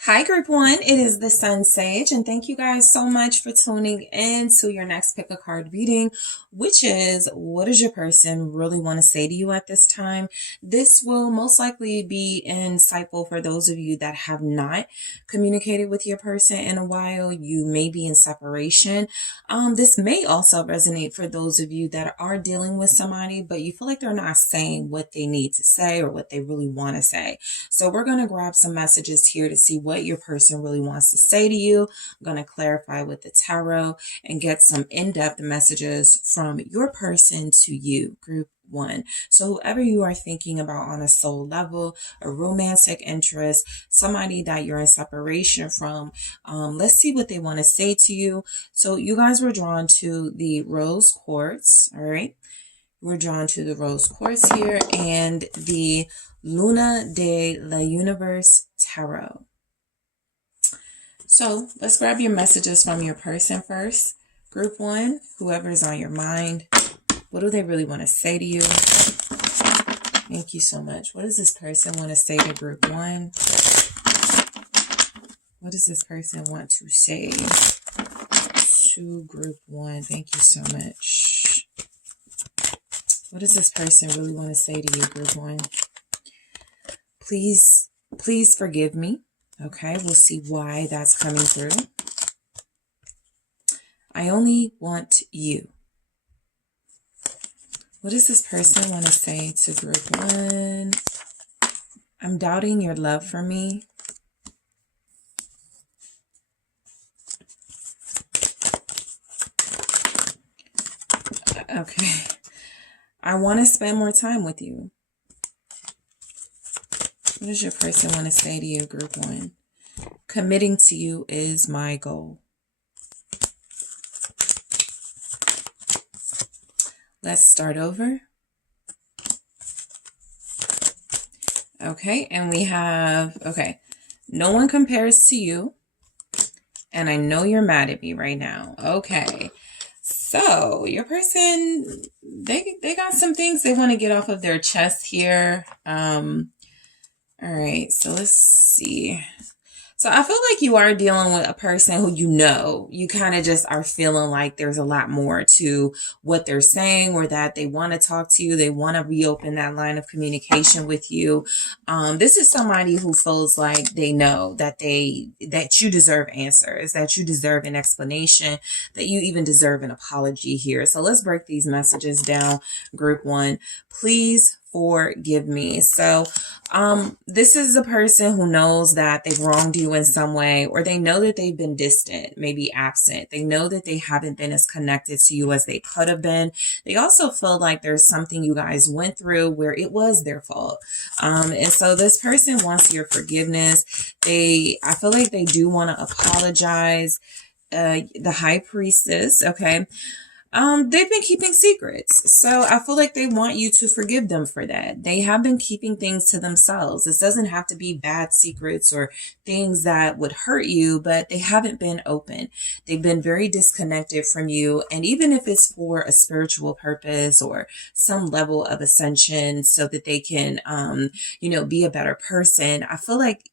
Hi, Group One. It is the Sun Sage, and thank you guys so much for tuning in to your next pick a card reading, which is what does your person really want to say to you at this time? This will most likely be insightful for those of you that have not communicated with your person in a while. You may be in separation. This may also resonate for those of you that are dealing with somebody, but you feel like they're not saying what they need to say or what they really want to say. So we're going to grab some messages here to see what your person really wants to say to you. I'm going to clarify with the tarot and get some in-depth messages from your person to you, Group One. So whoever you are thinking about on a soul level, a romantic interest, somebody that you're in separation from, let's see what they want to say to you. So you guys were drawn to the rose quartz, all right? We're drawn to the rose quartz here and the Luna de la Universe Tarot. So let's grab your messages from your person first. Group One, whoever's on your mind, what do they really want to say to you? Thank you so much. What does this person want to say to Group One? What does this person want to say to Group One? Thank you so much. What does this person really want to say to you, Group One? Please forgive me. Okay, we'll see why that's coming through. I only want you. What does this person want to say to Group One? I'm doubting your love for me. Okay. I want to spend more time with you. What does your person want to say to you, Group One? Committing to you is my goal. Let's start over. Okay, and we have, no one compares to you. And I know you're mad at me right now. Okay. So your person, they got some things they want to get off of their chest here. All right, so let's see. So I feel like you are dealing with a person who you kind of just are feeling like there's a lot more to what they're saying, or that they want to talk to you. They want to reopen that line of communication with you. This is somebody who feels like they know that you deserve answers, that you deserve an explanation, that you even deserve an apology here. So let's break these messages down, Group One. Please forgive me. So this is a person who knows that they've wronged you in some way, or they know that they've been distant, maybe absent. They know that they haven't been as connected to you as they could have been. They also feel like there's something you guys went through where it was their fault. And so this person wants your forgiveness. I feel like they do want to apologize. The High Priestess, okay. They've been keeping secrets. So I feel like they want you to forgive them for that. They have been keeping things to themselves. This doesn't have to be bad secrets or things that would hurt you, but they haven't been open. They've been very disconnected from you. And even if it's for a spiritual purpose or some level of ascension so that they can, be a better person, I feel like,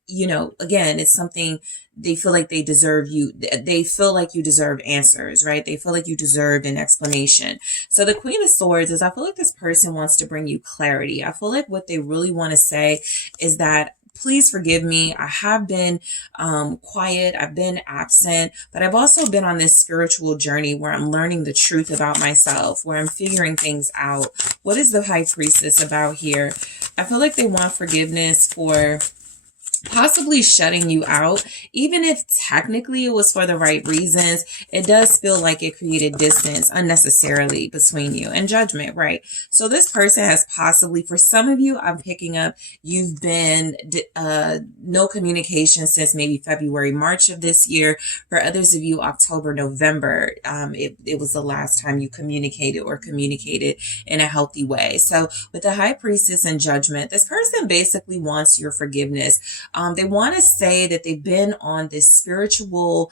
again, it's something they feel like they deserve you. They feel like you deserve answers, right? They feel like you deserve an explanation. So the Queen of Swords is, I feel like this person wants to bring you clarity. I feel like what they really want to say is that, please forgive me. I have been quiet. I've been absent, but I've also been on this spiritual journey where I'm learning the truth about myself, where I'm figuring things out. What is the High Priestess about here? I feel like they want forgiveness for possibly shutting you out. Even if technically it was for the right reasons, it does feel like it created distance unnecessarily between you and judgment, right? So this person has possibly, for some of you, I'm picking up, you've been no communication since maybe February, March of this year. For others of you, October, November, it was the last time you communicated in a healthy way. So with the High Priestess and Judgment, this person basically wants your forgiveness. They want to say that they've been on this spiritual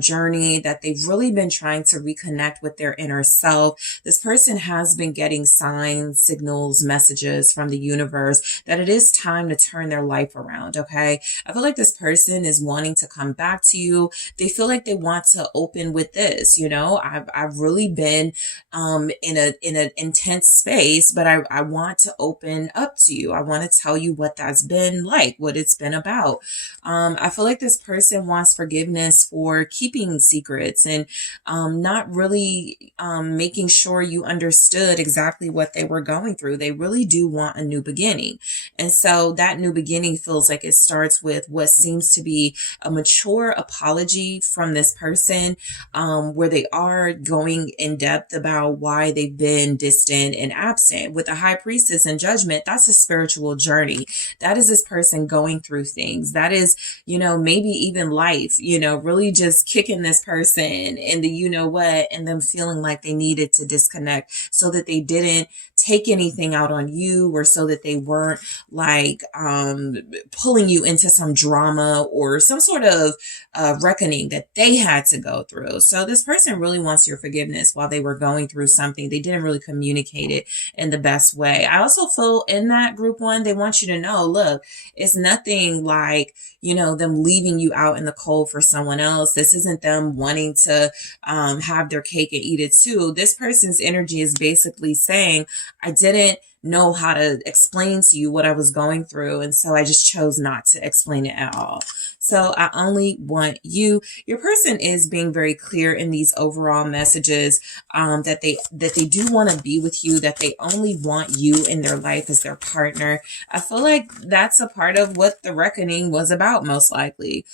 journey, that they've really been trying to reconnect with their inner self. This person has been getting signs, signals, messages from the universe that it is time to turn their life around, okay? I feel like this person is wanting to come back to you. They feel like they want to open with this, you know? I've really been in an intense space, but I want to open up to you. I want to tell you what that's been like, what it's been about. I feel like this person wants forgiveness for keeping secrets and not really making sure you understood exactly what they were going through. They really do want a new beginning. And so that new beginning feels like it starts with what seems to be a mature apology from this person, where they are going in depth about why they've been distant and absent. With the high priestess and judgment, that's a spiritual journey. That is this person going through things. That is, you know, maybe even life, you know, really just kicking this person in the you know what, and them feeling like they needed to disconnect so that they didn't take anything out on you, or so that they weren't like pulling you into some drama or some sort of reckoning that they had to go through. So this person really wants your forgiveness while they were going through something. They didn't really communicate it in the best way. I also feel in that group one, they want you to know, look, it's nothing like, you know, them leaving you out in the cold for someone else. This isn't them wanting to have their cake and eat it too. This person's energy is basically saying, I didn't know how to explain to you what I was going through, and so I just chose not to explain it at all. So I only want you. Your person is being very clear in these overall messages that they do want to be with you, that they only want you in their life as their partner. I feel like that's a part of what the reckoning was about, most likely.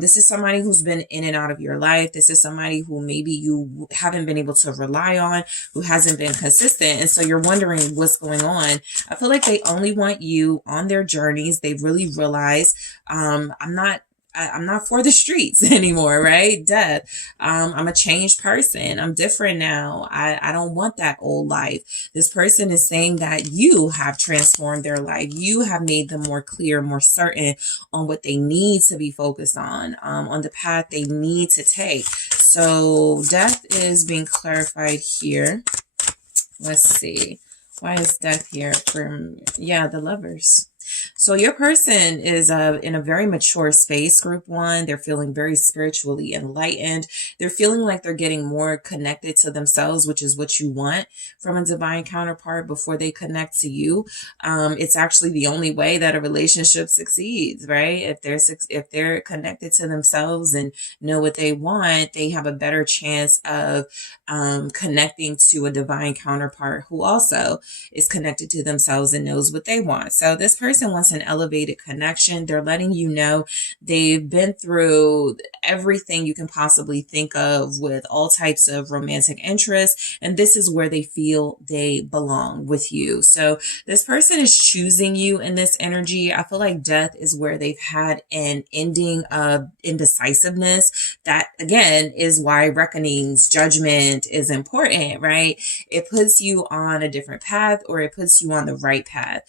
This is somebody who's been in and out of your life. This is somebody who maybe you haven't been able to rely on, who hasn't been consistent. And so you're wondering what's going on. I feel like they only want you on their journeys. They really realize, I'm not for the streets anymore, right? Death. I'm a changed person. I'm different now. I don't want that old life. This person is saying that you have transformed their life. You have made them more clear, more certain on what they need to be focused on the path they need to take. So death is being clarified here. Let's see. Why is death here? The Lovers. So your person is in a very mature space, group one. They're feeling very spiritually enlightened. They're feeling like they're getting more connected to themselves, which is what you want from a divine counterpart before they connect to you. It's actually the only way that a relationship succeeds, right? If they're connected to themselves and know what they want, they have a better chance of connecting to a divine counterpart who also is connected to themselves and knows what they want. So this person wants an elevated connection. They're letting you know they've been through everything you can possibly think of with all types of romantic interests, and this is where they feel they belong with you. So this person is choosing you in this energy. I feel like death is where they've had an ending of indecisiveness. That again is why reckonings, judgment is important, right? It puts you on a different path, or it puts you on the right path.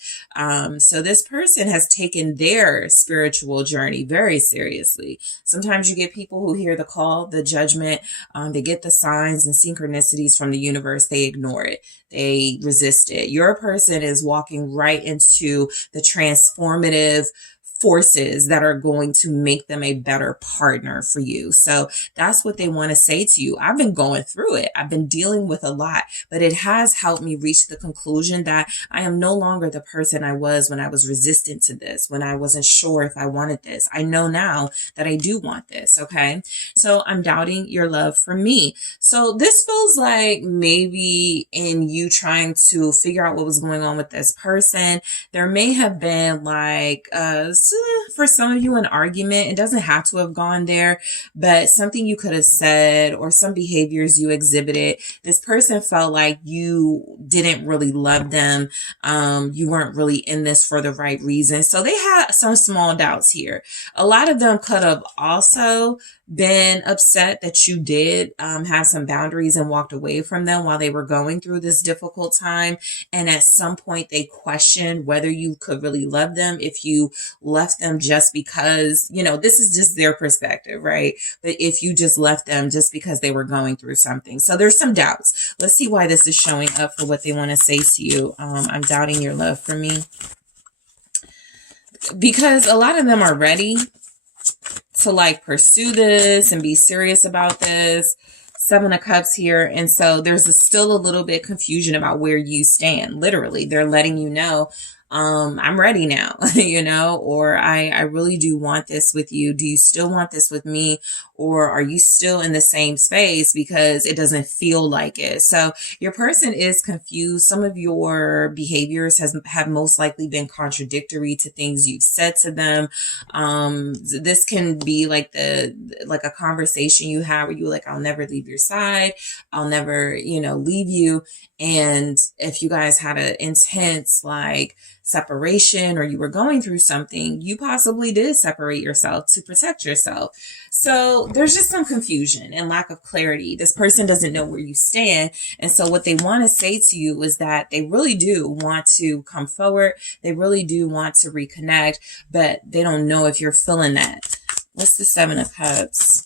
So this person has taken their spiritual journey very seriously. Sometimes you get people who hear the call, the judgment, they get the signs and synchronicities from the universe. They ignore it. They resist it. Your person is walking right into the transformative forces that are going to make them a better partner for you. So that's what they want to say to you. I've been going through it. I've been dealing with a lot, but it has helped me reach the conclusion that I am no longer the person I was when I was resistant to this, when I wasn't sure if I wanted this. I know now that I do want this. Okay. So I'm doubting your love for me. So this feels like maybe in you trying to figure out what was going on with this person, there may have been like, for some of you an argument. It doesn't have to have gone there, but something you could have said or some behaviors you exhibited. This person felt like you didn't really love them. You weren't really in this for the right reason. So they had some small doubts here. A lot of them could have also been upset that you did have some boundaries and walked away from them while they were going through this difficult time. And at some point they questioned whether you could really love them if you let left them just because, you know, this is just their perspective, right? But if you just left them just because they were going through something. So there's some doubts. Let's see why this is showing up for what they want to say to you. I'm doubting your love for me. Because a lot of them are ready to like pursue this and be serious about this. 7 of Cups here. And so there's still a little bit confusion about where you stand. Literally, they're letting you know, I'm ready now, you know, or I really do want this with you. Do you still want this with me? Or are you still in the same space because it doesn't feel like it? So your person is confused. Some of your behaviors have most likely been contradictory to things you've said to them. This can be like a conversation you have where you're like, I'll never leave your side. I'll never, you know, leave you. And if you guys had an intense like separation or you were going through something, you possibly did separate yourself to protect yourself. So there's just some confusion and lack of clarity. This person doesn't know where you stand. And so what they want to say to you is that they really do want to come forward. They really do want to reconnect, but they don't know if you're feeling that. What's the 7 of Cups?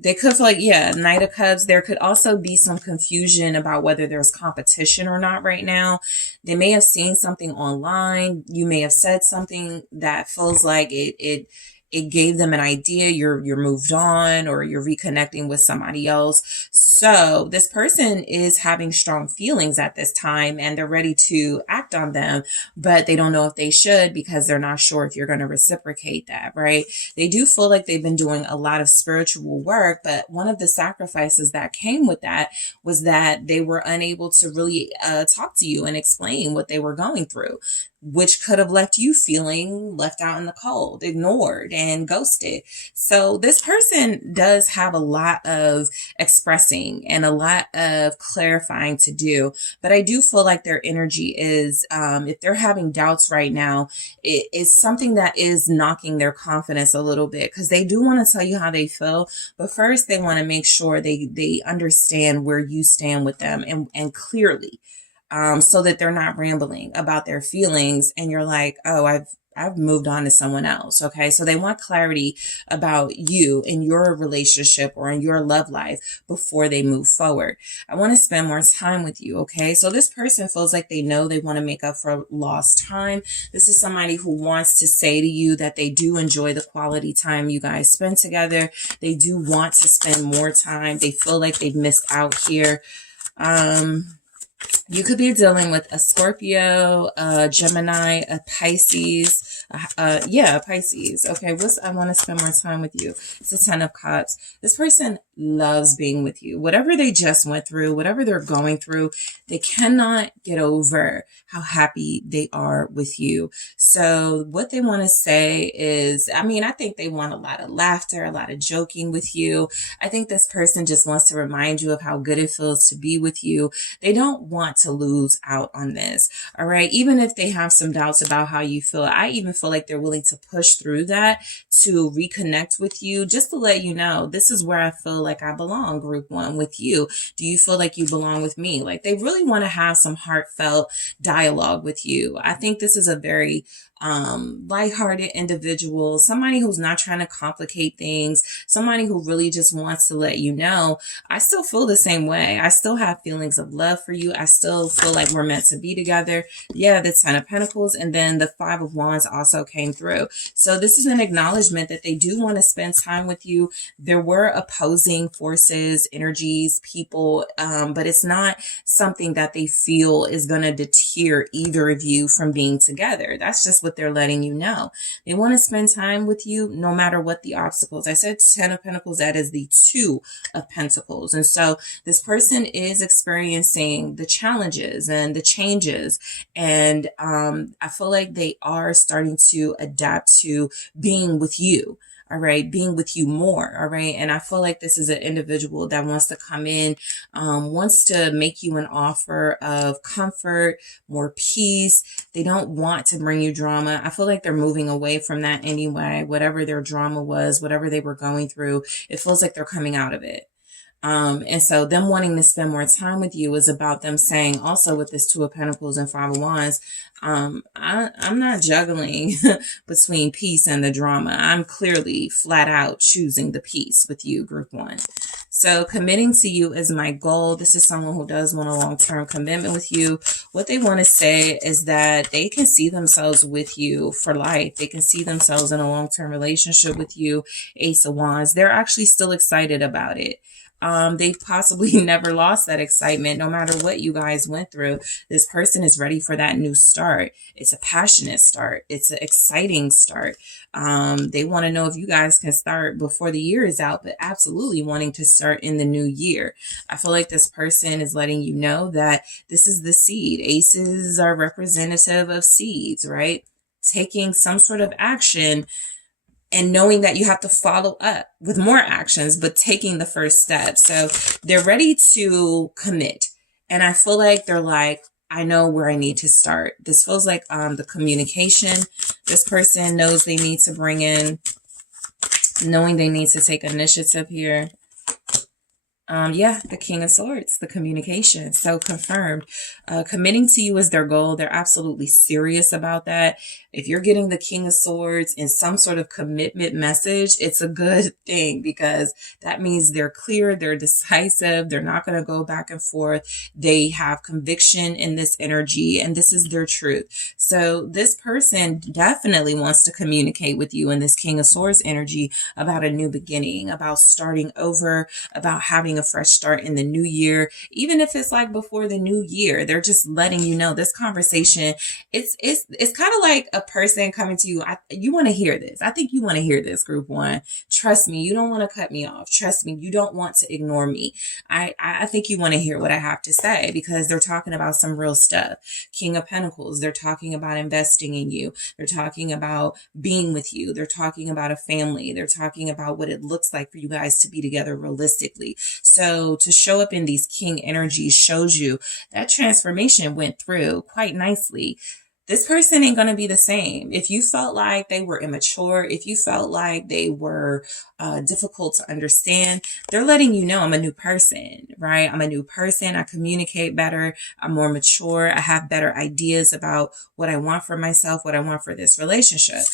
They could feel like, yeah, Knight of Cups. There could also be some confusion about whether there's competition or not right now. They may have seen something online. You may have said something that feels like it gave them an idea you're moved on or you're reconnecting with somebody else. So this person is having strong feelings at this time and they're ready to act on them, but they don't know if they should because they're not sure if you're going to reciprocate that, right? They do feel like they've been doing a lot of spiritual work, but one of the sacrifices that came with that was that they were unable to really talk to you and explain what they were going through, which could have left you feeling left out in the cold, ignored, and ghosted. So this person does have a lot of expressing and a lot of clarifying to do. But I do feel like their energy is, if they're having doubts right now, it is something that is knocking their confidence a little bit because they do want to tell you how they feel. But first, they want to make sure they understand where you stand with them and clearly. So that they're not rambling about their feelings and you're like, oh, I've moved on to someone else. Okay. So they want clarity about you in your relationship or in your love life before they move forward. I want to spend more time with you. Okay. So this person feels like they know they want to make up for lost time. This is somebody who wants to say to you that they do enjoy the quality time you guys spend together. They do want to spend more time. They feel like they've missed out here. You could be dealing with a Scorpio, a Gemini, a Pisces. A Pisces. Okay, I want to spend more time with you. It's the 10 of Cups. This person loves being with you. Whatever they just went through, whatever they're going through, they cannot get over how happy they are with you. So what they want to say is, I think they want a lot of laughter, a lot of joking with you. I think this person just wants to remind you of how good it feels to be with you. They don't want to lose out on this. All right. Even if they have some doubts about how you feel, I even feel like they're willing to push through that to reconnect with you, just to let you know, this is where I feel like I belong, group 1 with you. Do you feel like you belong with me? Like they really want to have some heartfelt dialogue with you. I think this is a very lighthearted individual, somebody who's not trying to complicate things, somebody who really just wants to let you know, I still feel the same way. I still have feelings of love for you. I still feel like we're meant to be together. Yeah, the 10 of Pentacles and then the 5 of Wands also came through. So this is an acknowledgement that they do want to spend time with you. There were opposing forces, energies, people, but it's not something that they feel is going to deter either of you from being together. That's just what they're letting you know. They want to spend time with you no matter what the obstacles. I said 10 of Pentacles, that is the 2 of Pentacles. And so this person is experiencing the challenges and the changes. And I feel like they are starting to adapt to being with you. All right. Being with you more. All right. And I feel like this is an individual that wants to come in, wants to make you an offer of comfort, more peace. They don't want to bring you drama. I feel like they're moving away from that anyway. Whatever their drama was, whatever they were going through, it feels like they're coming out of it. And so them wanting to spend more time with you is about them saying also with this Two of Pentacles and Five of Wands, I'm not juggling between peace and the drama. I'm clearly flat out choosing the peace with you, group one. So committing to you is my goal. This is someone who does want a long-term commitment with you. What they want to say is that they can see themselves with you for life. They can see themselves in a long-term relationship with you. Ace of Wands. They're actually still excited about it. They possibly never lost that excitement no matter what you guys went through. This person is ready for that new start. It's a passionate start. It's an exciting start. They want to know if you guys can start before the year is out, but absolutely wanting to start in the new year. I feel like this person is letting you know that this is the seed. Aces are representative of seeds, right? Taking some sort of action and knowing that you have to follow up with more actions, but taking the first step. So they're ready to commit. And I feel like they're like, I know where I need to start. This feels like the communication this person knows they need to bring in, knowing they need to take initiative here. Yeah, the King of Swords, the communication. So confirmed. Committing to you is their goal. They're absolutely serious about that. If you're getting the King of Swords in some sort of commitment message, it's a good thing because that means they're clear, they're decisive, they're not going to go back and forth. They have conviction in this energy, and this is their truth. So this person definitely wants to communicate with you in this King of Swords energy about a new beginning, about starting over, about having a fresh start in the new year. Even if it's like before the new year, they're just letting you know this conversation, it's kind of like a person coming to you. You want to hear this. I think you want to hear this, group one. Trust me, you don't want to cut me off. Trust me, you don't want to ignore me. I think you want to hear what I have to say because they're talking about some real stuff. King of Pentacles, they're talking about investing in you. They're talking about being with you. They're talking about a family. They're talking about what it looks like for you guys to be together realistically. So to show up in these King energies shows you that transformation went through quite nicely. This person ain't going to be the same. If you felt like they were immature, if you felt like they were difficult to understand, they're letting you know I'm a new person, right? I'm a new person. I communicate better. I'm more mature. I have better ideas about what I want for myself, what I want for this relationship.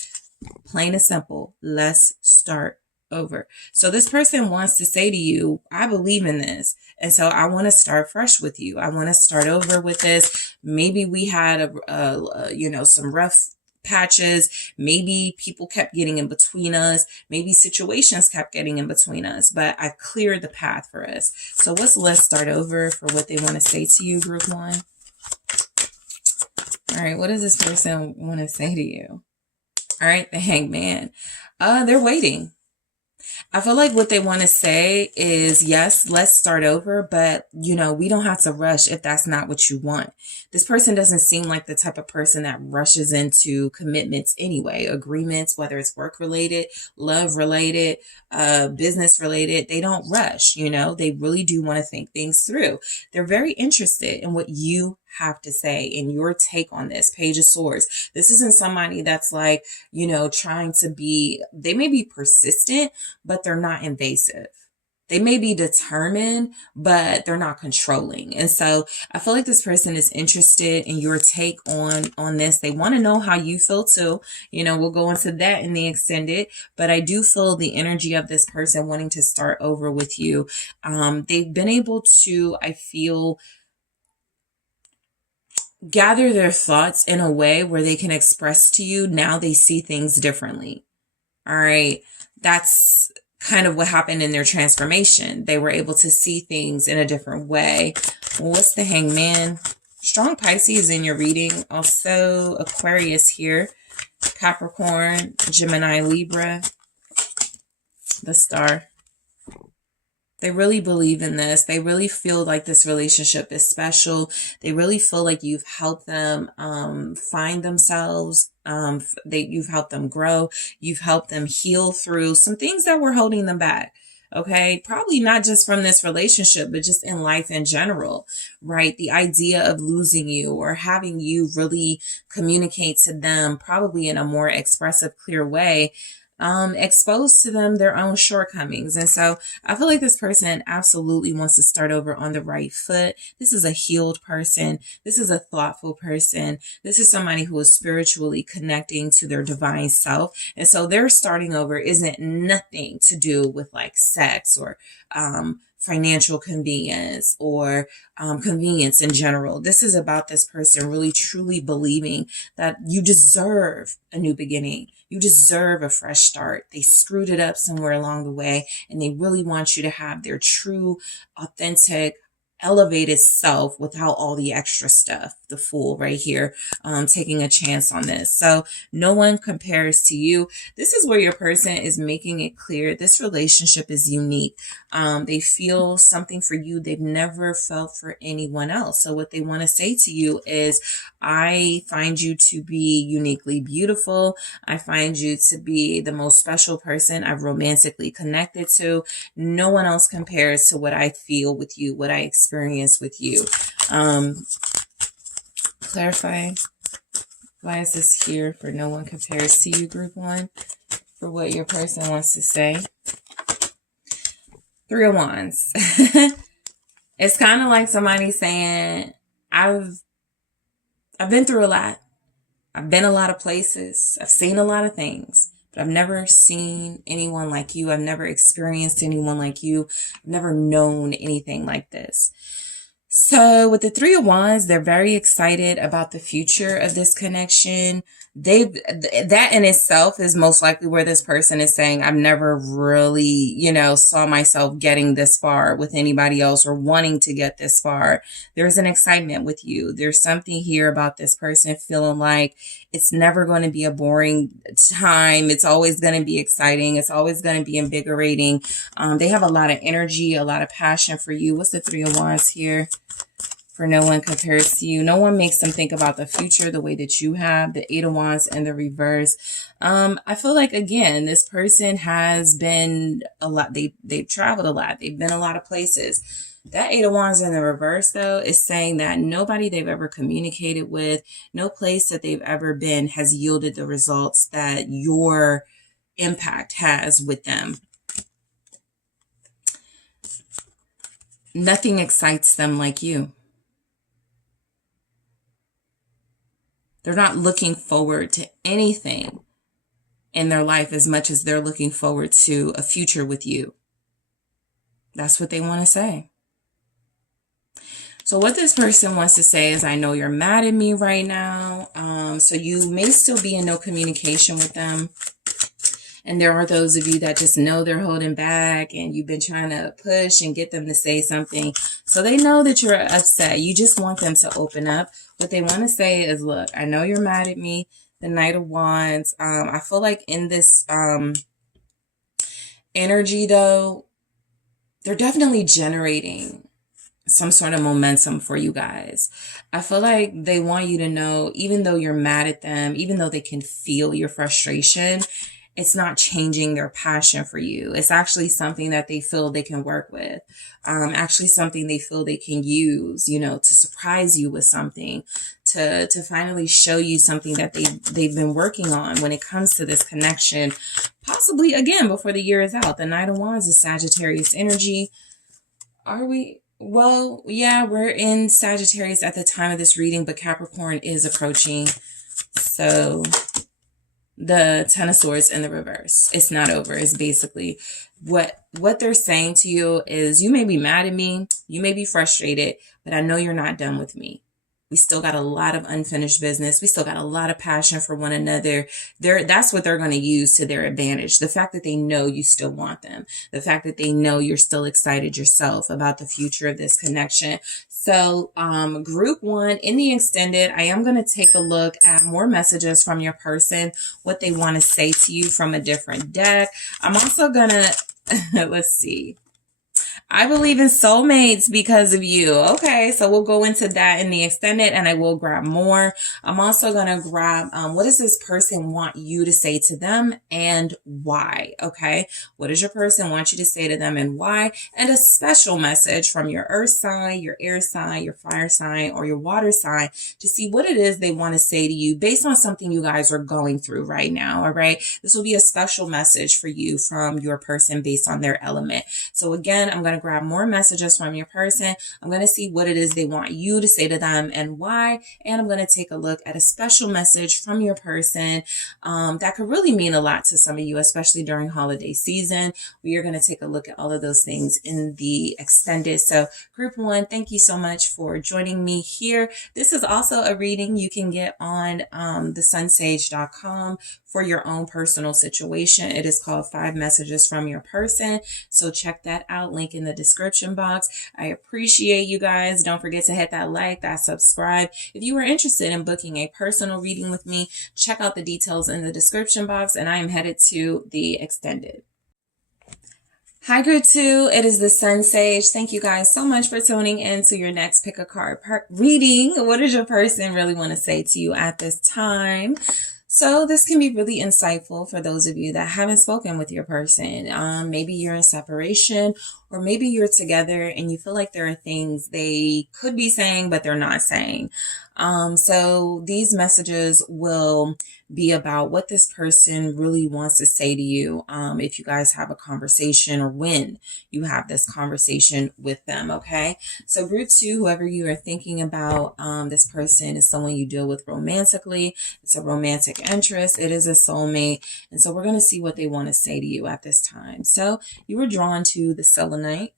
Plain and simple. Let's start over. So this person wants to say to you, I believe in this. And so I want to start fresh with you. I want to start over with this. Maybe we had some rough patches. Maybe people kept getting in between us. Maybe situations kept getting in between us, but I've cleared the path for us. So let's start over for what they want to say to you, group one. All right. What does this person want to say to you? All right. The Hangman. They're waiting. I feel like what they want to say is, yes, let's start over, but, we don't have to rush if that's not what you want. This person doesn't seem like the type of person that rushes into commitments anyway, agreements, whether it's work related, love related, business related. They don't rush, they really do want to think things through. They're very interested in what you have to say in your take on this. Page of Swords. This isn't somebody that's like, trying to be, they may be persistent, but they're not invasive. They may be determined, but they're not controlling. And so I feel like this person is interested in your take on this. They want to know how you feel too. We'll go into that in the extended, but I do feel the energy of this person wanting to start over with you. They've been able to, I feel, gather their thoughts in a way where they can express to you now they see things differently. All right. That's kind of what happened in their transformation. They were able to see things in a different way. What's the Hangman? Strong Pisces in your reading. Also Aquarius here. Capricorn, Gemini, Libra. The Star. They really believe in this. They really feel like this relationship is special. They really feel like you've helped them find themselves. You've helped them grow. You've helped them heal through some things that were holding them back. Okay, probably not just from this relationship, but just in life in general, right? The idea of losing you or having you really communicate to them probably in a more expressive, clear way. expose to them their own shortcomings. And so I feel like this person absolutely wants to start over on the right foot. This is a healed person. This is a thoughtful person. This is somebody who is spiritually connecting to their divine self. And so their starting over isn't nothing to do with like sex or financial convenience or convenience in general. This is about this person really truly believing that you deserve a new beginning. You deserve a fresh start. They screwed it up somewhere along the way, and they really want you to have their true, authentic, elevated self without all the extra stuff. The Fool right here, taking a chance on this. So no one compares to you. This is where your person is making it clear this relationship is unique. They feel something for you they've never felt for anyone else. So what they want to say to you is, I find you to be uniquely beautiful. I find you to be the most special person I've romantically connected to. No one else compares to what I feel with you, what I experience with you. Clarify, why is this here for no one compares to you, group one, for what your person wants to say? Three of Wands. It's kind of like somebody saying, I've been through a lot. I've been a lot of places. I've seen a lot of things, but I've never seen anyone like you. I've never experienced anyone like you. I've never known anything like this. So with the Three of Wands, they're very excited about the future of this connection. That in itself is most likely where this person is saying, I've never really, saw myself getting this far with anybody else or wanting to get this far. There's an excitement with you. There's something here about this person feeling like it's never going to be a boring time. It's always going to be exciting. It's always going to be invigorating. They have a lot of energy, a lot of passion for you. What's the Three of Wands here? For no one compares to you. No one makes them think about the future the way that you have. The Eight of Wands in the reverse. I feel like, again, this person has been a lot. They've traveled a lot. They've been a lot of places. That Eight of Wands in the reverse, though, is saying that nobody they've ever communicated with, no place that they've ever been has yielded the results that your impact has with them. Nothing excites them like you. They're not looking forward to anything in their life as much as they're looking forward to a future with you. That's what they want to say. So what this person wants to say is, I know you're mad at me right now. So you may still be in no communication with them. And there are those of you that just know they're holding back and you've been trying to push and get them to say something. So they know that you're upset. You just want them to open up. What they want to say is, look, I know you're mad at me. The Knight of Wands. I feel like in this energy, though, they're definitely generating some sort of momentum for you guys. I feel like they want you to know, even though you're mad at them, even though they can feel your frustration, it's not changing their passion for you. It's actually something that they feel they can work with. Actually something they feel they can use, to surprise you with something, to finally show you something that they've been working on when it comes to this connection. Possibly, again, before the year is out. The Knight of Wands is Sagittarius energy. Are we? Well, yeah, we're in Sagittarius at the time of this reading, but Capricorn is approaching. So the Ten of Swords in the reverse. It's not over. It's basically what they're saying to you is, you may be mad at me, you may be frustrated, but I know you're not done with me. We still got a lot of unfinished business. We still got a lot of passion for one another. That's what they're going to use to their advantage. The fact that they know you still want them. The fact that they know you're still excited yourself about the future of this connection. So group one, in the extended, I am going to take a look at more messages from your person, what they want to say to you from a different deck. I'm also going to, let's see. I believe in soulmates because of you. Okay, so we'll go into that in the extended, and I will grab more. I'm also going to grab what does this person want you to say to them and why? Okay, what does your person want you to say to them and why? And a special message from your earth sign, your air sign, your fire sign, or your water sign to see what it is they want to say to you based on something you guys are going through right now. All right, this will be a special message for you from your person based on their element. So again, I'm going to grab more messages from your person. I'm going to see what it is they want you to say to them and why. And I'm going to take a look at a special message from your person that could really mean a lot to some of you, especially during holiday season. We are going to take a look at all of those things in the extended. So group one, thank you so much for joining me here. This is also a reading you can get on TheSunSage.com for your own personal situation. It is called 5 Messages from Your Person. So check that out. Link in the description box. I appreciate you guys. Don't forget to hit that like, that subscribe. If you are interested in booking a personal reading with me, check out the details in the description box, and I am headed to the extended. Hi, group 2. It is the SunSage. Thank you guys so much for tuning in to your next pick a card reading. What does your person really want to say to you at this time? So this can be really insightful for those of you that haven't spoken with your person. Maybe you're in separation, or maybe you're together and you feel like there are things they could be saying, but they're not saying. So these messages will be about what this person really wants to say to you. If you guys have a conversation, or when you have this conversation with them. Okay. So group 2, whoever you are thinking about, this person is someone you deal with romantically. It's a romantic interest. It is a soulmate. And so we're going to see what they want to say to you at this time. So you were drawn to the selenite.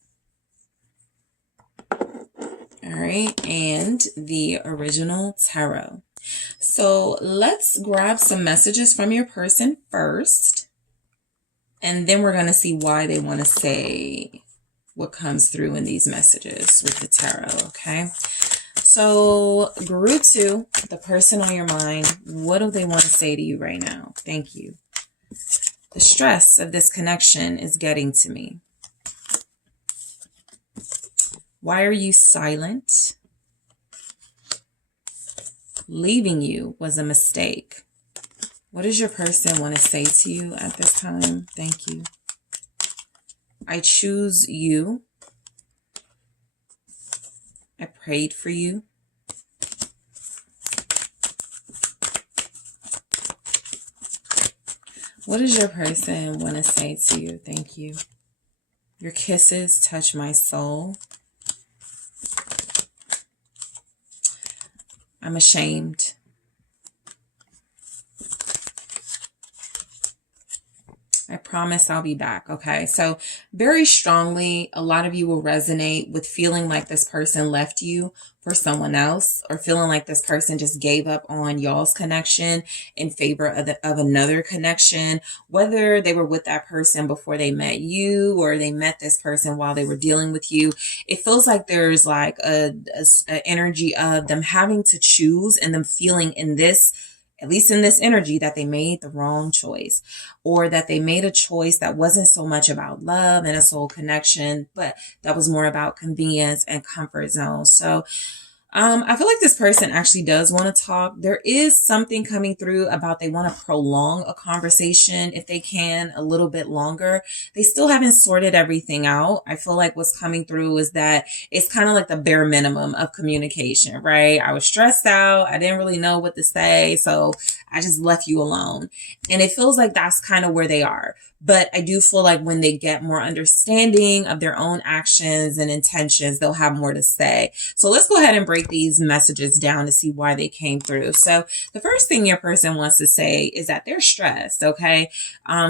All right, and the original tarot. So let's grab some messages from your person first, and then we're going to see why they want to say what comes through in these messages with the tarot, okay? So group 2, the person on your mind, what do they want to say to you right now? Thank you. The stress of this connection is getting to me. Why are you silent? Leaving you was a mistake. What does your person want to say to you at this time? Thank you. I choose you. I prayed for you. What does your person want to say to you? Thank you. Your kisses touch my soul. I'm ashamed. I promise I'll be back. Okay. So very strongly, a lot of you will resonate with feeling like this person left you for someone else, or feeling like this person just gave up on y'all's connection in favor of another connection, whether they were with that person before they met you, or they met this person while they were dealing with you. It feels like there's like a energy of them having to choose, and them feeling in this, at least in this energy, that they made the wrong choice, or that they made a choice that wasn't so much about love and a soul connection, but that was more about convenience and comfort zone. So I feel like this person actually does want to talk. There is something coming through about they want to prolong a conversation if they can a little bit longer. They still haven't sorted everything out. I feel like what's coming through is that it's kind of like the bare minimum of communication, right? I was stressed out. I didn't really know what to say, so I just left you alone. And it feels like that's kind of where they are. But I do feel like when they get more understanding of their own actions and intentions, they'll have more to say. So let's go ahead and break these messages down to see why they came through. So the first thing your person wants to say is that they're stressed, okay?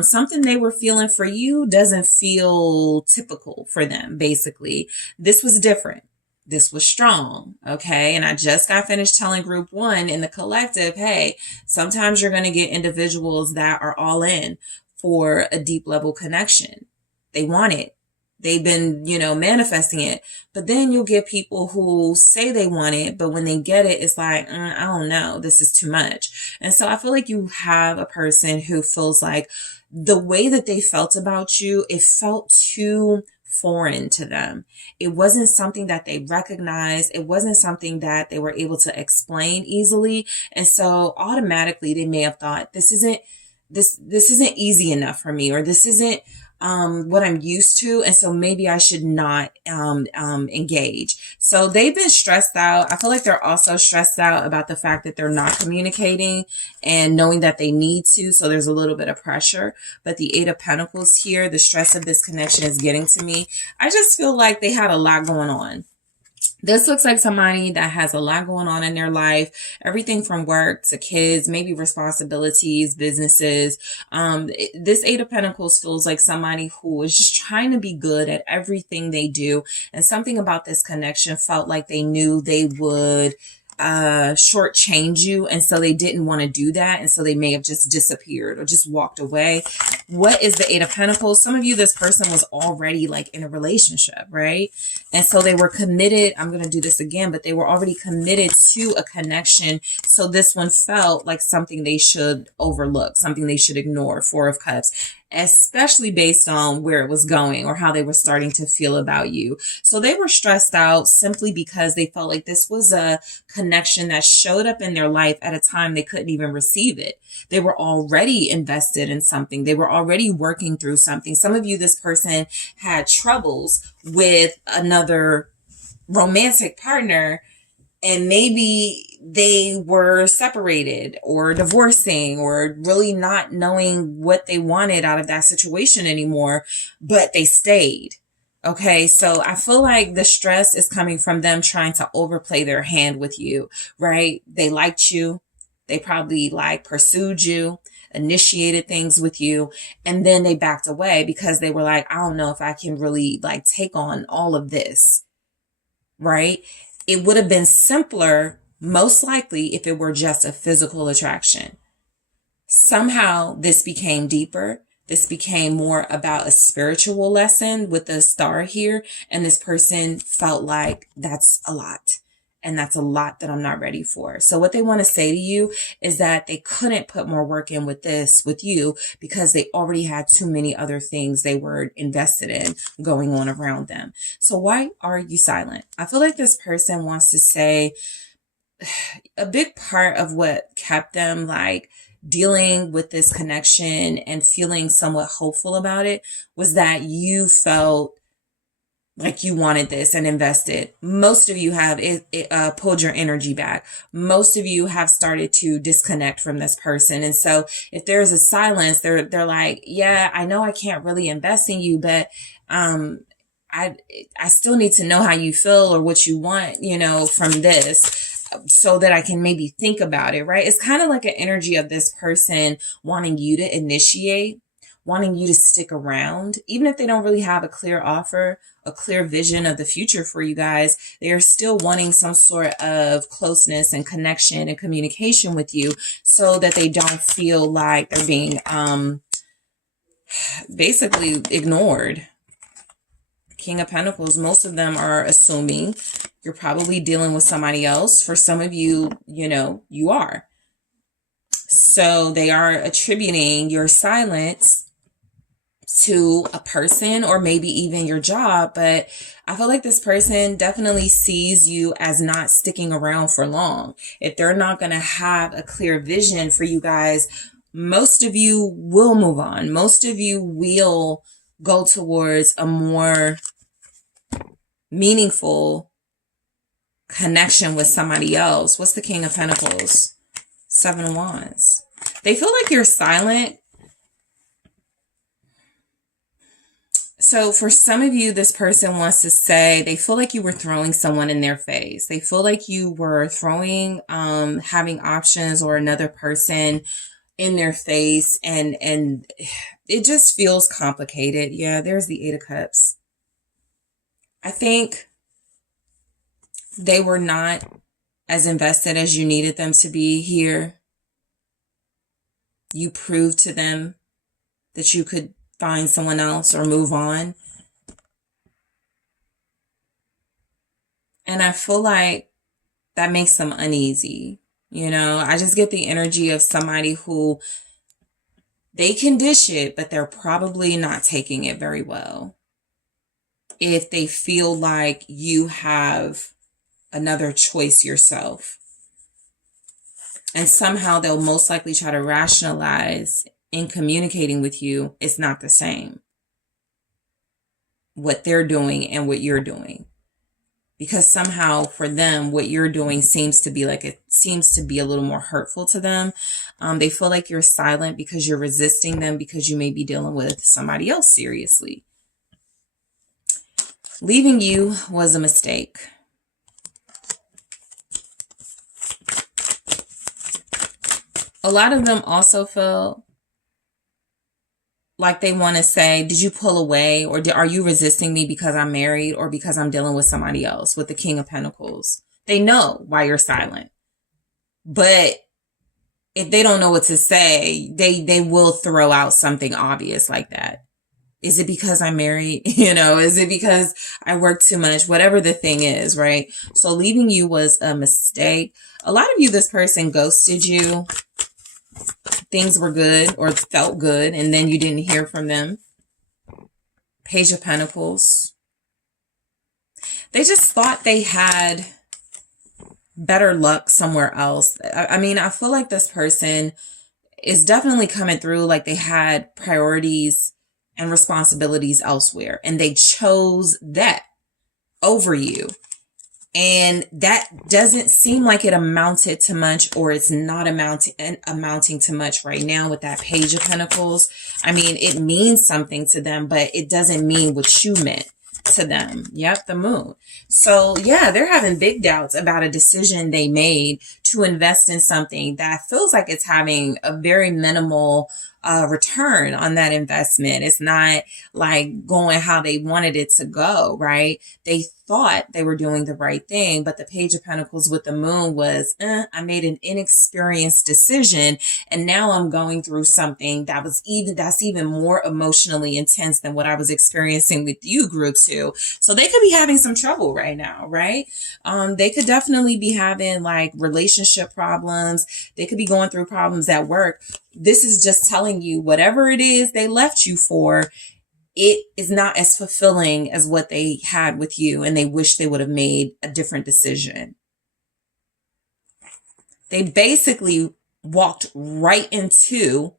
Something they were feeling for you doesn't feel typical for them, basically. This was different. This was strong, okay? And I just got finished telling group 1 in the collective, hey, sometimes you're going to get individuals that are all in for a deep level connection. They want it. They've been, manifesting it. But then you'll get people who say they want it, but when they get it, it's like, I don't know, this is too much. And so I feel like you have a person who feels like the way that they felt about you, it felt too foreign to them. It wasn't something that they recognized. It wasn't something that they were able to explain easily. And so automatically they may have thought, this isn't easy enough for me, or this isn't what I'm used to, and so maybe I should not engage. So they've been stressed out. I feel like they're also stressed out about the fact that they're not communicating and knowing that they need to. So there's a little bit of pressure. But the Eight of Pentacles here, the stress of this connection is getting to me. I just feel like they had a lot going on. This looks like somebody that has a lot going on in their life, everything from work to kids, maybe responsibilities, businesses. This Eight of Pentacles feels like somebody who is just trying to be good at everything they do. And something about this connection felt like they knew they would shortchange you, and so they didn't want to do that, and so they may have just disappeared or just walked away. What is the Eight of Pentacles? Some of you, this person was already like in a relationship, right? And so they were committed. I'm going to do this again, but they were already committed to a connection. So this one felt like something they should overlook, something they should ignore. Four of Cups, especially based on where it was going or how they were starting to feel about you. So they were stressed out simply because they felt like this was a connection that showed up in their life at a time they couldn't even receive it. They were already invested in something. They were already working through something. Some of you, this person had troubles with another romantic partner, and maybe they were separated or divorcing or really not knowing what they wanted out of that situation anymore, but they stayed. Okay, so I feel like the stress is coming from them trying to overplay their hand with you, right? They liked you. They probably pursued you, initiated things with you, and then they backed away because they were like, I don't know if I can really take on all of this, right? It would have been simpler, most likely, if it were just a physical attraction. Somehow this became deeper. This became more about a spiritual lesson with the star here. And this person felt like that's a lot. And that's a lot that I'm not ready for. So what they want to say to you is that they couldn't put more work in with you because they already had too many other things they were invested in going on around them. So why are you silent? I feel like this person wants to say a big part of what kept them dealing with this connection and feeling somewhat hopeful about it was that you felt like you wanted this and invested. Most of you have pulled your energy back. Most of you have started to disconnect from this person. And so if there's a silence, they're like, yeah, I know I can't really invest in you, but I still need to know how you feel or what you want, from this, so that I can maybe think about it, right? It's kind of like an energy of this person wanting you to initiate, wanting you to stick around, even if they don't really have a clear offer, a clear vision of the future for you guys. They are still wanting some sort of closeness and connection and communication with you so that they don't feel like they're being basically ignored. King of Pentacles, most of them are assuming you're probably dealing with somebody else. For some of you, you are. So they are attributing your silence to a person or maybe even your job. But I feel like this person definitely sees you as not sticking around for long. If they're not going to have a clear vision for you guys, most of you will move on. Most of you will go towards a more meaningful connection with somebody else. What's the King of Pentacles? Seven of Wands. They feel like you're silent. So for some of you, this person wants to say they feel like you were throwing someone in their face. They feel like you were throwing, having options or another person in their face, and it just feels complicated. Yeah, there's the Eight of Cups. I think they were not as invested as you needed them to be here. You proved to them that you could find someone else or move on. And I feel like that makes them uneasy. I just get the energy of somebody who they can dish it, but they're probably not taking it very well. if they feel like you have another choice yourself. And somehow they'll most likely try to rationalize in communicating with you, it's not the same. What they're doing and what you're doing. Because somehow for them, what you're doing seems to be a little more hurtful to them. They feel like you're silent because you're resisting them because you may be dealing with somebody else seriously. Leaving you was a mistake. A lot of them also feel like they want to say, did you pull away, or are you resisting me because I'm married or because I'm dealing with somebody else, with the King of Pentacles? They know why you're silent. But if they don't know what to say, they will throw out something obvious like that. Is it because I'm married? Is it because I work too much? Whatever the thing is, right? So leaving you was a mistake. A lot of you, this person ghosted you. Things were good or felt good, and then you didn't hear from them. Page of Pentacles. They just thought they had better luck somewhere else. I mean, I feel like this person is definitely coming through like they had priorities and responsibilities elsewhere, and they chose that over you. And that doesn't seem like it amounted to much, or it's not amounting to much right now with that Page of Pentacles. I mean, it means something to them, but it doesn't mean what you meant to them. Yep, the Moon. So yeah, they're having big doubts about a decision they made to invest in something that feels like it's having a very minimal return on that investment. It's not like going how they wanted it to go, right? They thought they were doing the right thing, but the Page of Pentacles with the Moon was, I made an inexperienced decision, and now I'm going through something that's even more emotionally intense than what I was experiencing with you, group 2. So they could be having some trouble right now, right? They could definitely be having like relationship problems. They could be going through problems at work. This is just telling you whatever it is they left you for, it is not as fulfilling as what they had with you, and they wish they would have made a different decision. They basically walked right into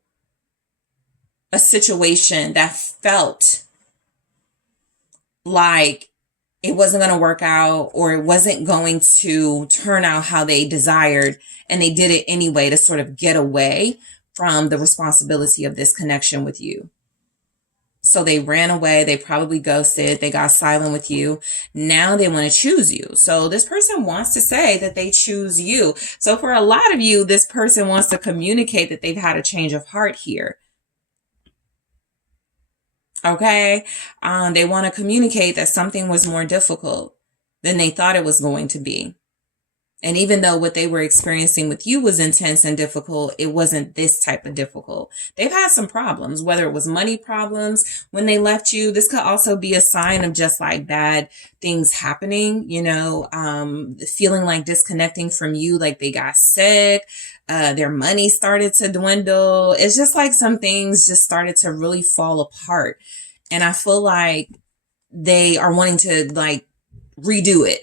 a situation that felt like it wasn't going to work out, or it wasn't going to turn out how they desired, and they did it anyway to sort of get away from the responsibility of this connection with you. So they ran away. They probably ghosted. They got silent with you. Now they want to choose you. So this person wants to say that they choose you. So for a lot of you, this person wants to communicate that they've had a change of heart here. Okay. They want to communicate that something was more difficult than they thought it was going to be. And even though what they were experiencing with you was intense and difficult, it wasn't this type of difficult. They've had some problems, whether it was money problems when they left you. This could also be a sign of just like bad things happening, feeling like disconnecting from you, like they got sick, their money started to dwindle. It's just like some things just started to really fall apart. And I feel like they are wanting to like redo it,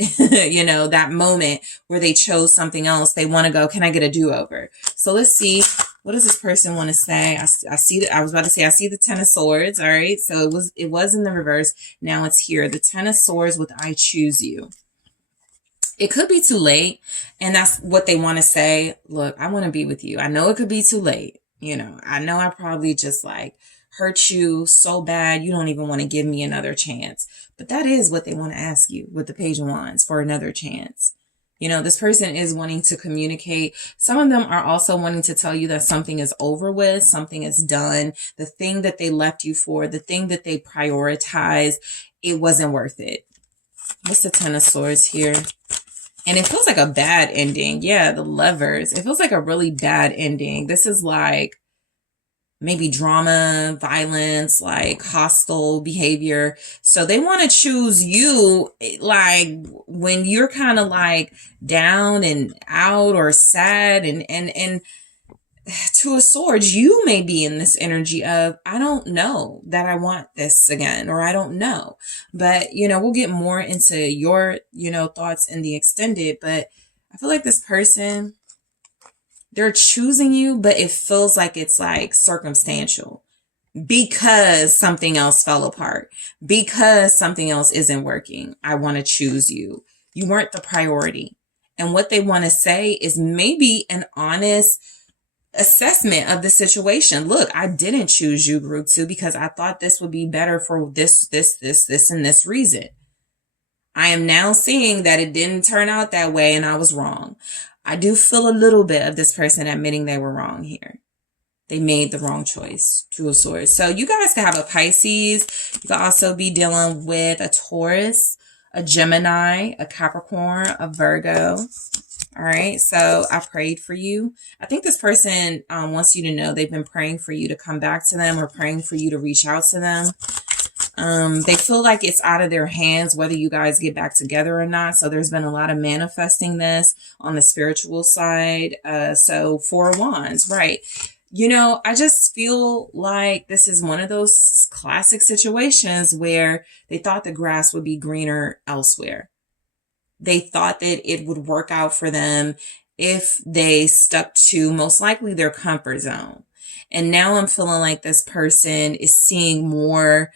that moment where they chose something else. They want to go, can I get a do-over? So let's see, what does this person want to say? I see the Ten of Swords. All right. So it was in the reverse. Now it's here. The Ten of Swords with I choose you. It could be too late. And that's what they want to say. Look, I want to be with you. I know it could be too late. I know I probably just like hurt you so bad you don't even want to give me another chance. But that is what they want to ask you with the Page of Wands, for another chance. This person is wanting to communicate. Some of them are also wanting to tell you that something is over with, something is done. The thing that they left you for, the thing that they prioritized, it wasn't worth it. What's the Ten of Swords here? And it feels like a bad ending. Yeah, the Lovers. It feels like a really bad ending. This is like maybe drama, violence, like hostile behavior. So they want to choose you like when you're kind of like down and out or sad, and Two of Swords, you may be in this energy of, I don't know that I want this again, or I don't know. But, we'll get more into your, thoughts in the extended, but I feel like this person, they're choosing you, but it feels like it's like circumstantial because something else fell apart, because something else isn't working. I want to choose you. You weren't the priority. And what they want to say is maybe an honest assessment of the situation. Look, I didn't choose you, group 2, because I thought this would be better for this, and this reason. I am now seeing that it didn't turn out that way and I was wrong. I do feel a little bit of this person admitting they were wrong here. They made the wrong choice. Two of Swords. So you guys can have a Pisces. You can also be dealing with a Taurus, a Gemini, a Capricorn, a Virgo. All right. So I prayed for you. I think this person wants you to know they've been praying for you to come back to them, or praying for you to reach out to them. They feel like it's out of their hands whether you guys get back together or not. So there's been a lot of manifesting this on the spiritual side. So 4 of Wands, right? I just feel like this is one of those classic situations where they thought the grass would be greener elsewhere. They thought that it would work out for them if they stuck to most likely their comfort zone. And now I'm feeling like this person is seeing more,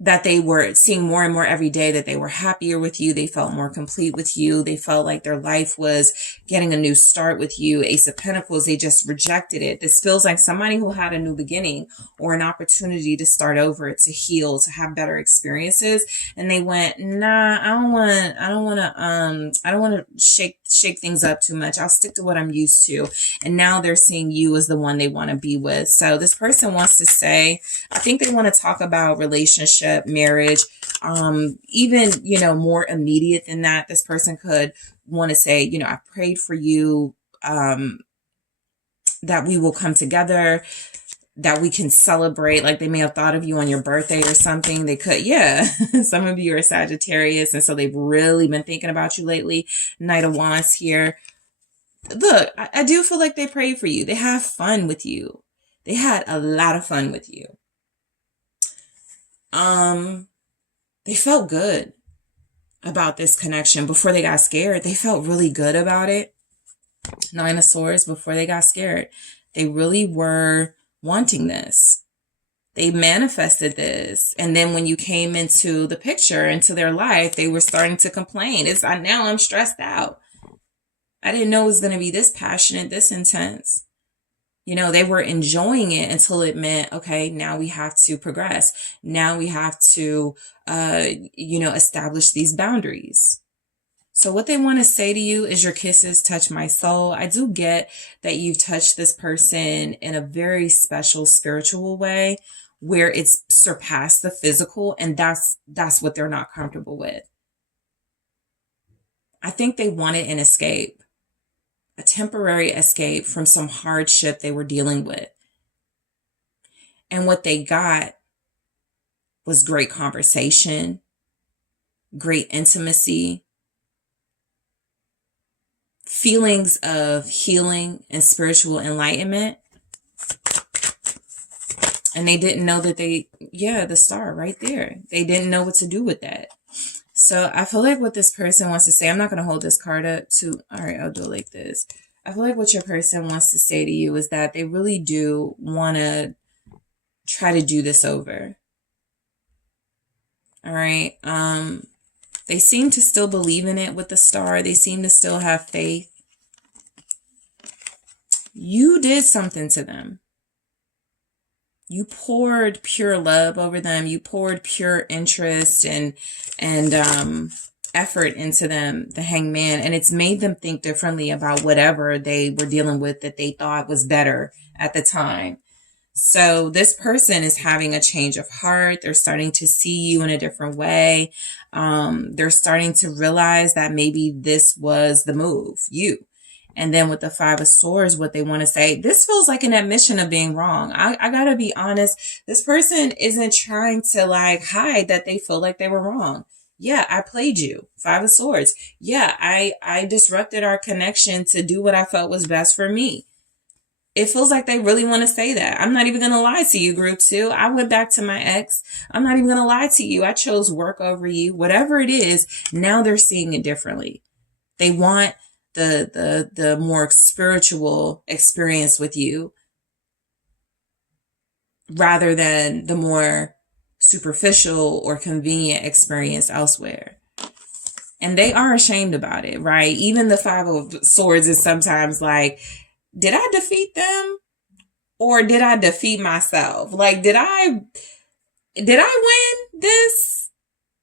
that they were seeing more and more every day, that they were happier with you. They felt more complete with you. They felt like their life was getting a new start with you. Ace of Pentacles, they just rejected it. This feels like somebody who had a new beginning or an opportunity to start over, to heal, to have better experiences. And they went, nah, I don't want to shake things up too much. I'll stick to what I'm used to. And now they're seeing you as the one they want to be with. So this person wants to say, I think they want to talk about relationship, marriage, even, more immediate than that. This person could want to say, I prayed for you, that we will come together, that we can celebrate. Like they may have thought of you on your birthday or something. They could, yeah. Some of you are Sagittarius, and so they've really been thinking about you lately. Knight of Wands here. Look, I do feel like they prayed for you. They have fun with you. They had a lot of fun with you. They felt good about this connection before they got scared. They felt really good about it. 9 of Swords, before they got scared. They really were wanting this. They manifested this. And then when you came into the picture, into their life, they were starting to complain. It's like, now I'm stressed out. I didn't know it was going to be this passionate, this intense. They were enjoying it until it meant, okay, now we have to progress. Now we have to, establish these boundaries. So what they want to say to you is, your kisses touch my soul. I do get that you've touched this person in a very special spiritual way where it's surpassed the physical, and that's what they're not comfortable with. I think they wanted an escape. A temporary escape from some hardship they were dealing with. And what they got was great conversation, great intimacy, feelings of healing and spiritual enlightenment. And they didn't know that the star right there. They didn't know what to do with that. So I feel like what this person wants to say, I'm not going to hold this card up to, all right, I'll do it like this. I feel like what your person wants to say to you is that they really do want to try to do this over. All right. They seem to still believe in it with the star. They seem to still have faith. You did something to them. You poured pure love over them. You poured pure interest and effort into them, the Hangman, and it's made them think differently about whatever they were dealing with that they thought was better at the time. So this person is having a change of heart. They're starting to see you in a different way. They're starting to realize that maybe this was the move, you. And then with the 5 of Swords, what they want to say, this feels like an admission of being wrong. I gotta be honest. This person isn't trying to hide that they feel like they were wrong. Yeah, I played you. 5 of Swords. Yeah, I disrupted our connection to do what I felt was best for me. It feels like they really want to say that. I'm not even going to lie to you, group 2. I went back to my ex. I'm not even going to lie to you. I chose work over you. Whatever it is, now they're seeing it differently. They want the more spiritual experience with you rather than the more superficial or convenient experience elsewhere. And they are ashamed about it, right? Even the Five of Swords is sometimes like, did I defeat them? Or did I defeat myself? Like, did I win this?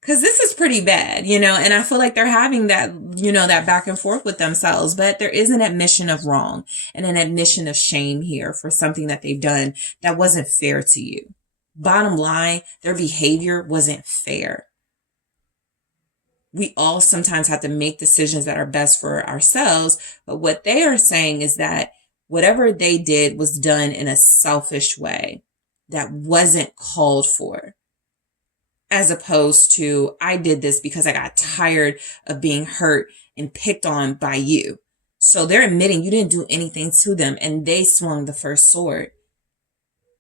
Because this is pretty bad, and I feel like they're having that, that back and forth with themselves. But there is an admission of wrong and an admission of shame here for something that they've done that wasn't fair to you. Bottom line, their behavior wasn't fair. We all sometimes have to make decisions that are best for ourselves. But what they are saying is that whatever they did was done in a selfish way that wasn't called for. As opposed to, I did this because I got tired of being hurt and picked on by you. So they're admitting you didn't do anything to them, and they swung the first sword.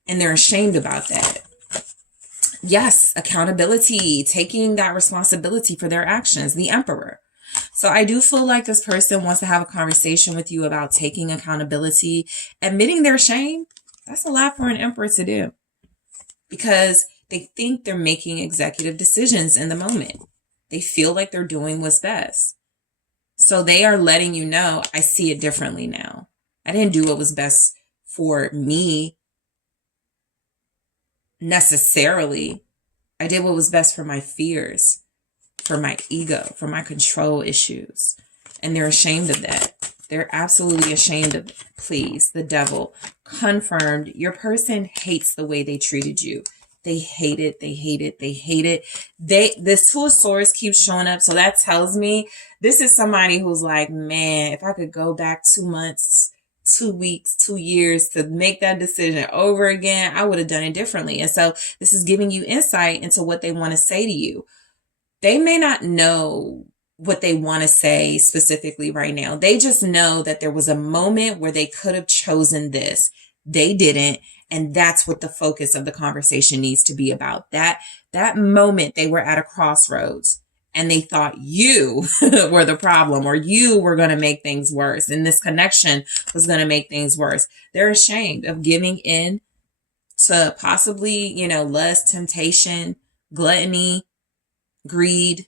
And they're ashamed about that. Yes, accountability, taking that responsibility for their actions, the Emperor. So I do feel like this person wants to have a conversation with you about taking accountability, admitting their shame. That's a lot for an Emperor to do, because they think they're making executive decisions in the moment. They feel like they're doing what's best. So they are letting you know, I see it differently now. I didn't do what was best for me necessarily. I did what was best for my fears, for my ego, for my control issues. And they're ashamed of that. They're absolutely ashamed of it. Please, the Devil, confirmed. Your person hates the way they treated you. They hate it. They hate it. They hate it. This Two of Swords keeps showing up. So that tells me this is somebody who's like, man, if I could go back 2 months, 2 weeks, 2 years to make that decision over again, I would have done it differently. And so this is giving you insight into what they want to say to you. They may not know what they want to say specifically right now. They just know that there was a moment where they could have chosen this. They didn't. And that's what the focus of the conversation needs to be about. That moment they were at a crossroads and they thought you were the problem, or you were going to make things worse, and this connection was going to make things worse. They're ashamed of giving in to possibly, lust, temptation, gluttony, greed,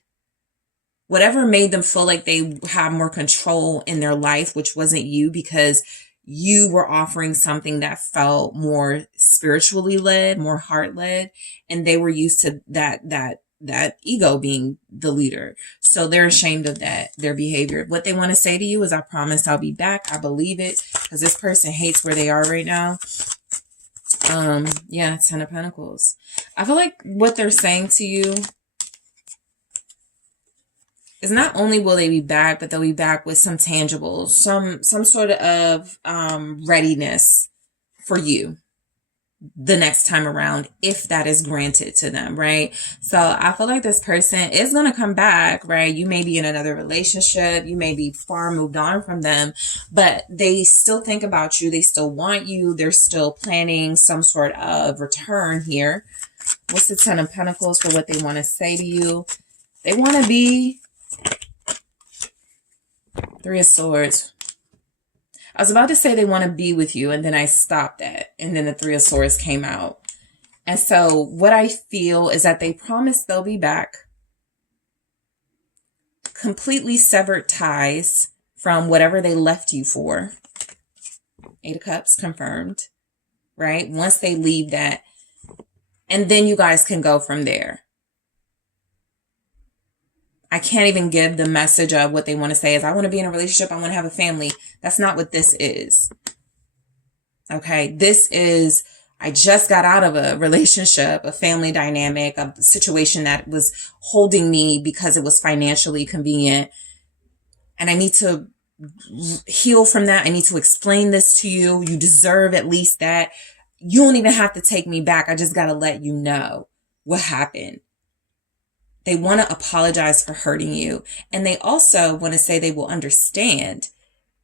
whatever made them feel like they have more control in their life, which wasn't you, because you were offering something that felt more spiritually led, more heart led, and they were used to that ego being the leader. So they're ashamed of that, their behavior. What they want to say to you is, I promise I'll be back. I believe it, because this person hates where they are right now. Yeah, Ten of Pentacles. I feel like what they're saying to you is not only will they be back, but they'll be back with some tangibles, some sort of readiness for you the next time around, if that is granted to them, right? So I feel like this person is going to come back, right? You may be in another relationship, you may be far moved on from them, but they still think about you, they still want you, they're still planning some sort of return here. What's the Ten of Pentacles for what they want to say to you? They want to be Three of Swords. I was about to say they want to be with you, and then I stopped that. And then the Three of Swords came out. And so what I feel is that they promise they'll be back. Completely severed ties from whatever they left you for. Eight of Cups confirmed, right? Once they leave that. And then you guys can go from there. I can't even give the message of what they want to say is, I want to be in a relationship, I want to have a family. That's not what this is. Okay, this is, I just got out of a relationship, a family dynamic, a situation that was holding me because it was financially convenient. And I need to heal from that. I need to explain this to you. You deserve at least that. You don't even have to take me back. I just got to let you know what happened. They want to apologize for hurting you. And they also want to say they will understand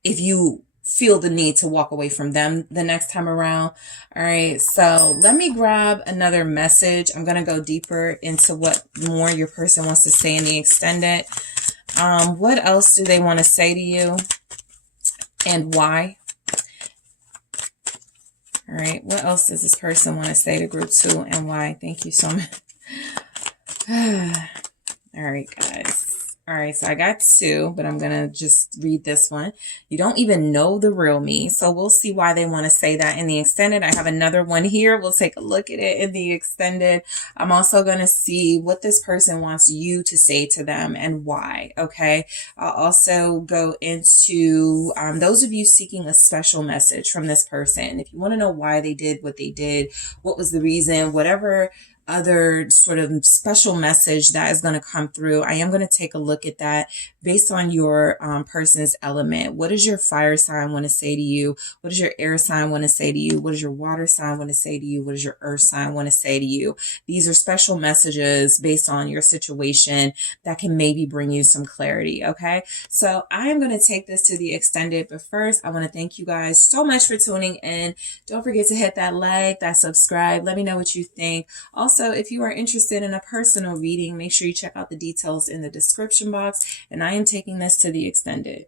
if you feel the need to walk away from them the next time around. All right, so let me grab another message. I'm going to go deeper into what more your person wants to say in the extended. What else do they want to say to you and why? All right, what else does this person want to say to group 2 and why? Thank you so much. All right, guys. All right, so I got 2, but I'm going to just read this one. You don't even know the real me. So we'll see why they want to say that in the extended. I have another one here. We'll take a look at it in the extended. I'm also going to see what this person wants you to say to them and why, okay? I'll also go into those of you seeking a special message from this person. If you want to know why they did what they did, what was the reason, whatever other sort of special message that is going to come through, I am going to take a look at that based on your person's element. What does your fire sign want to say to you? What does your air sign want to say to you? What does your water sign want to say to you? What does your earth sign want to say to you? These are special messages based on your situation that can maybe bring you some clarity, okay? So I am going to take this to the extended, but first I want to thank you guys so much for tuning in. Don't forget to hit that like, that subscribe. Let me know what you think. Also, if you are interested in a personal reading, make sure you check out the details in the description box. And I am taking this to the extended.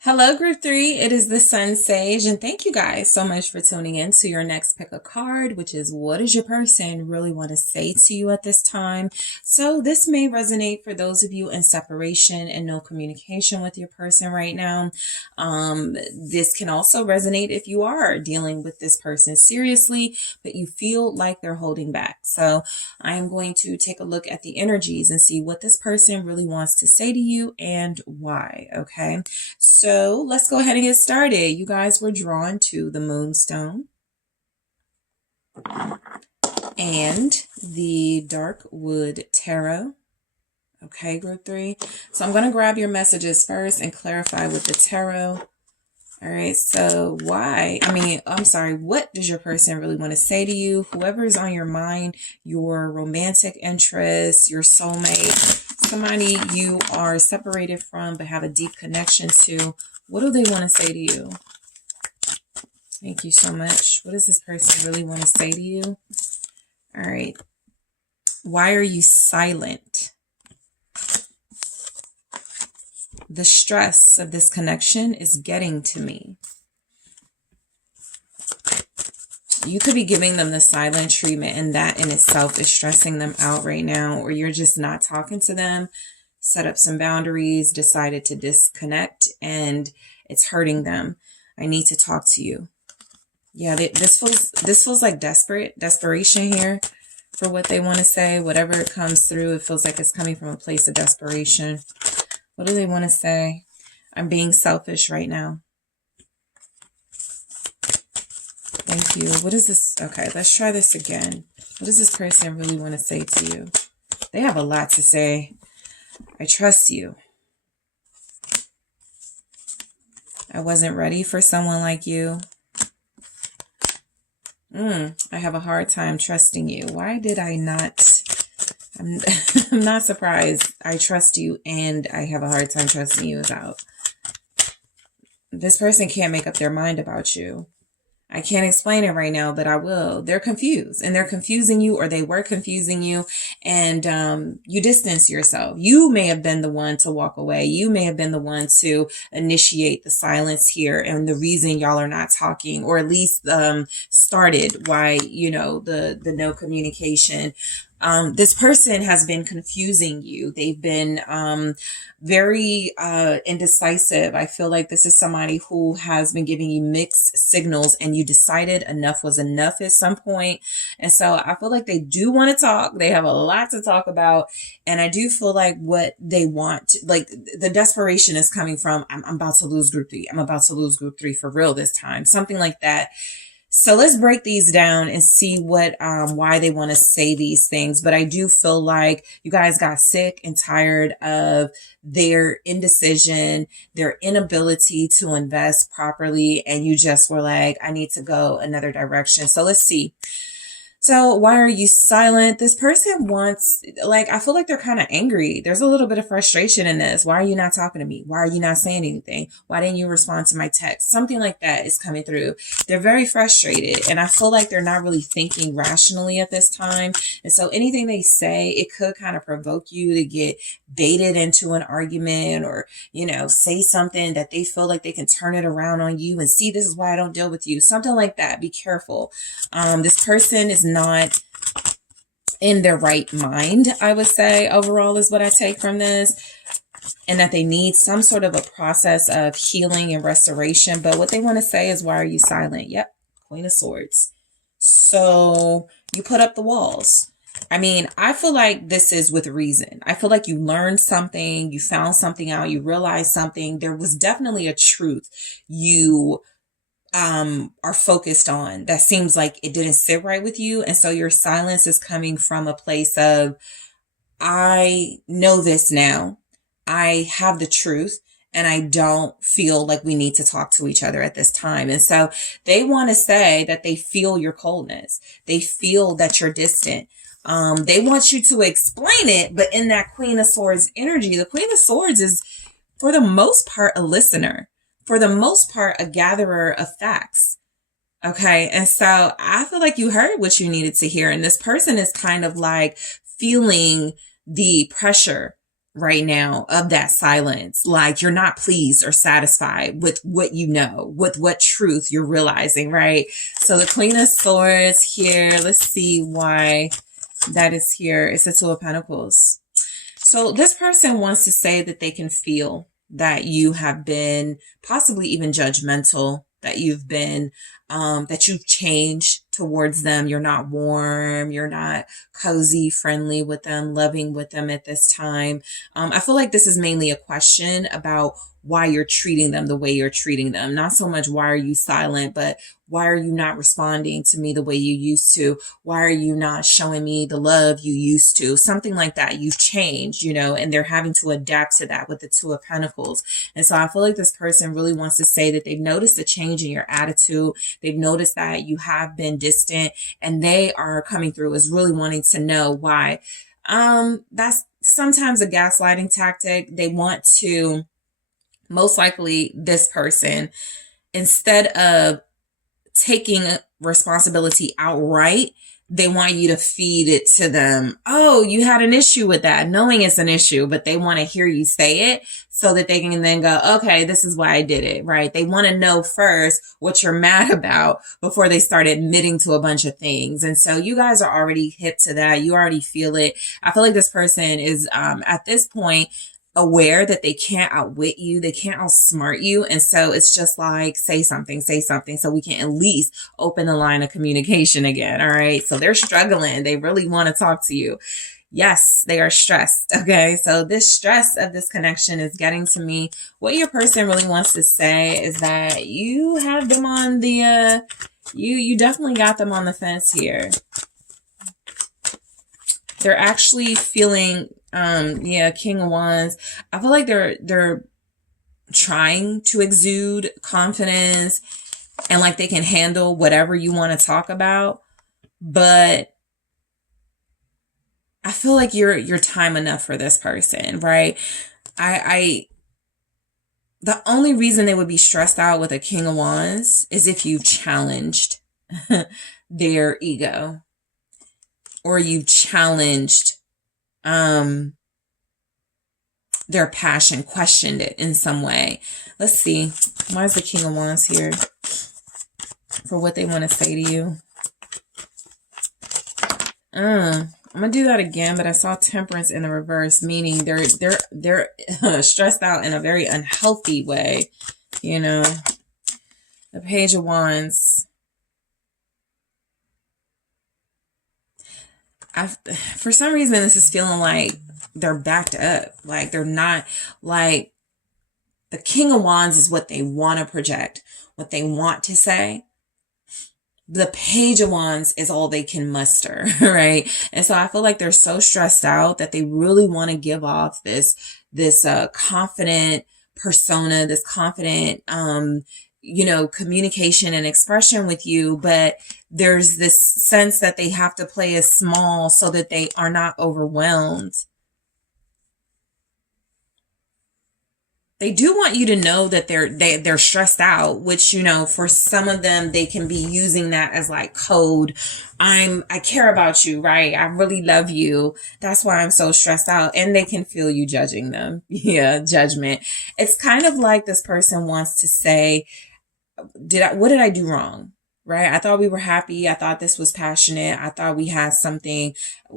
Hello, group 3. It is the SunSage, and thank you guys so much for tuning in to your next pick a card, which is what does your person really want to say to you at this time? So this may resonate for those of you in separation and no communication with your person right now. This can also resonate if you are dealing with this person seriously, but you feel like they're holding back. So I am going to take a look at the energies and see what this person really wants to say to you and why, okay? So let's go ahead and get started. You guys were drawn to the Moonstone and the Dark Wood Tarot. Okay, group 3. So I'm going to grab your messages first and clarify with the tarot. All right, so what does your person really want to say to you? Whoever is on your mind, your romantic interest, your soulmate, somebody you are separated from but have a deep connection to, what do they want to say to you? Thank you so much. What does this person really want to say to you? All right. Why are you silent? The stress of this connection is getting to me. You could be giving them the silent treatment, and that in itself is stressing them out right now, or you're just not talking to them, set up some boundaries, decided to disconnect, and it's hurting them. I need to talk to you. Yeah, this feels like desperation here for what they want to say. Whatever it comes through, it feels like it's coming from a place of desperation. What do they want to say? I'm being selfish right now. Thank you. What is this? Okay, let's try this again. What does this person really want to say to you? They have a lot to say. I trust you. I wasn't ready for someone like you. I have a hard time trusting you. Why did I not? I'm not surprised. I trust you and I have a hard time trusting you is out. This person can't make up their mind about you. I can't explain it right now, but I will. They're confused and they're confusing you, or they were confusing you, and you distance yourself. You may have been the one to walk away. You may have been the one to initiate the silence here and the reason y'all are not talking, or at least started why, the no communication. This person has been confusing you. They've been very indecisive. I feel like this is somebody who has been giving you mixed signals, and you decided enough was enough at some point. And so I feel like they do want to talk. They have a lot to talk about. And I do feel like what they want, like the desperation is coming from, I'm about to lose group 3. I'm about to lose group 3 for real this time. Something like that. So let's break these down and see why they want to say these things. But I do feel like you guys got sick and tired of their indecision, their inability to invest properly. And you just were like, I need to go another direction. So let's see. So why are you silent? This person wants, like, I feel like they're kind of angry. There's a little bit of frustration in this. Why are you not talking to me? Why are you not saying anything? Why didn't you respond to my text? Something like that is coming through. They're very frustrated, and I feel like they're not really thinking rationally at this time. And so anything they say, it could kind of provoke you to get baited into an argument, or, you know, say something that they feel like they can turn it around on you and see, this is why I don't deal with you. Something like that. Be careful. This person is not in their right mind, I would say, overall, is what I take from this, and that they need some sort of a process of healing and restoration. But what they want to say is, why are you silent? Yep, Queen of Swords. So you put up the walls. I mean, I feel like this is with reason. I feel like you learned something, you found something out, you realized something. There was definitely a truth you are focused on that seems like it didn't sit right with you. And so your silence is coming from a place of, I know this now. I have the truth, and I don't feel like we need to talk to each other at this time. And so they want to say that they feel your coldness. They feel that you're distant. They want you to explain it, but in that Queen of Swords energy, the Queen of Swords is, for the most part, a listener. For the most part, a gatherer of facts. Okay. And so I feel like you heard what you needed to hear. And this person is kind of like feeling the pressure right now of that silence. Like you're not pleased or satisfied with what you know, with what truth you're realizing, right? So the Queen of Swords here, let's see why that is here. It's the Two of Pentacles. So this person wants to say that they can feel that you have been possibly even judgmental, that you've been, that you've changed towards them. You're not warm. You're not cozy, friendly with them, loving with them at this time. I feel like this is mainly a question about why you're treating them the way you're treating them. Not so much why are you silent, but why are you not responding to me the way you used to? Why are you not showing me the love you used to? Something like that. You've changed, you know, and they're having to adapt to that with the Two of Pentacles. And so I feel like this person really wants to say that they've noticed a change in your attitude. They've noticed that you have been distant, and they are coming through as really wanting to know why. That's sometimes a gaslighting tactic. They want to, most likely this person, instead of taking responsibility outright, they want you to feed it to them. Oh, you had an issue with that, knowing it's an issue, but they want to hear you say it so that they can then go, okay, this is why I did it, right? They want to know first what you're mad about before they start admitting to a bunch of things. And so you guys are already hip to that. You already feel it. I feel like this person is, at this point, aware that they can't outwit you, they can't outsmart you. And so it's just like, say something so we can at least open the line of communication again. All right. So they're struggling. They really want to talk to you. Yes, they are stressed. Okay. So this stress of this connection is getting to me. What your person really wants to say is that you have them on the, you definitely got them on the fence here. They're actually feeling, King of Wands. I feel like they're trying to exude confidence and like they can handle whatever you want to talk about, but I feel like you're time enough for this person, right? The only reason they would be stressed out with a King of Wands is if you've challenged their ego, or you've challenged their passion, questioned it in some way. Let's see. Why is the King of Wands here for what they want to say to you? I'm gonna do that again, but I saw Temperance in the reverse, meaning they're stressed out in a very unhealthy way. You know, the Page of Wands. For some reason, this is feeling like they're backed up. Like they're not, like the King of Wands is what they want to project, what they want to say. The Page of Wands is all they can muster, right? And so I feel like they're so stressed out that they really want to give off this confident persona, this confident, communication and expression with you, but there's this sense that they have to play it small so that they are not overwhelmed. They do want you to know that they're stressed out, which, for some of them, they can be using that as like code. I care about you, right? I really love you. That's why I'm so stressed out. And they can feel you judging them. Yeah, judgment. It's kind of like this person wants to say, what did I do wrong? Right? I thought we were happy. I thought this was passionate. I thought we had something,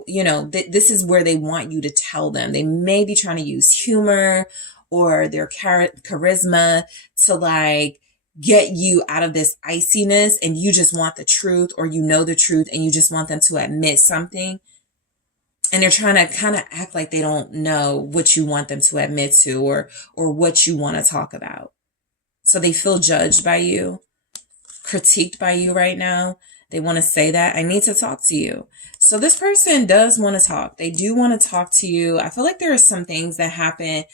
this is where they want you to tell them. They may be trying to use humor or their charisma to like get you out of this iciness, and you just want the truth, or the truth and you just want them to admit something. And they're trying to kind of act like they don't know what you want them to admit to, or what you want to talk about. So they feel judged by you, critiqued by you right now. They want to say that I need to talk to you. So this person does want to talk. They do want to talk to you. I feel like there are some things that happen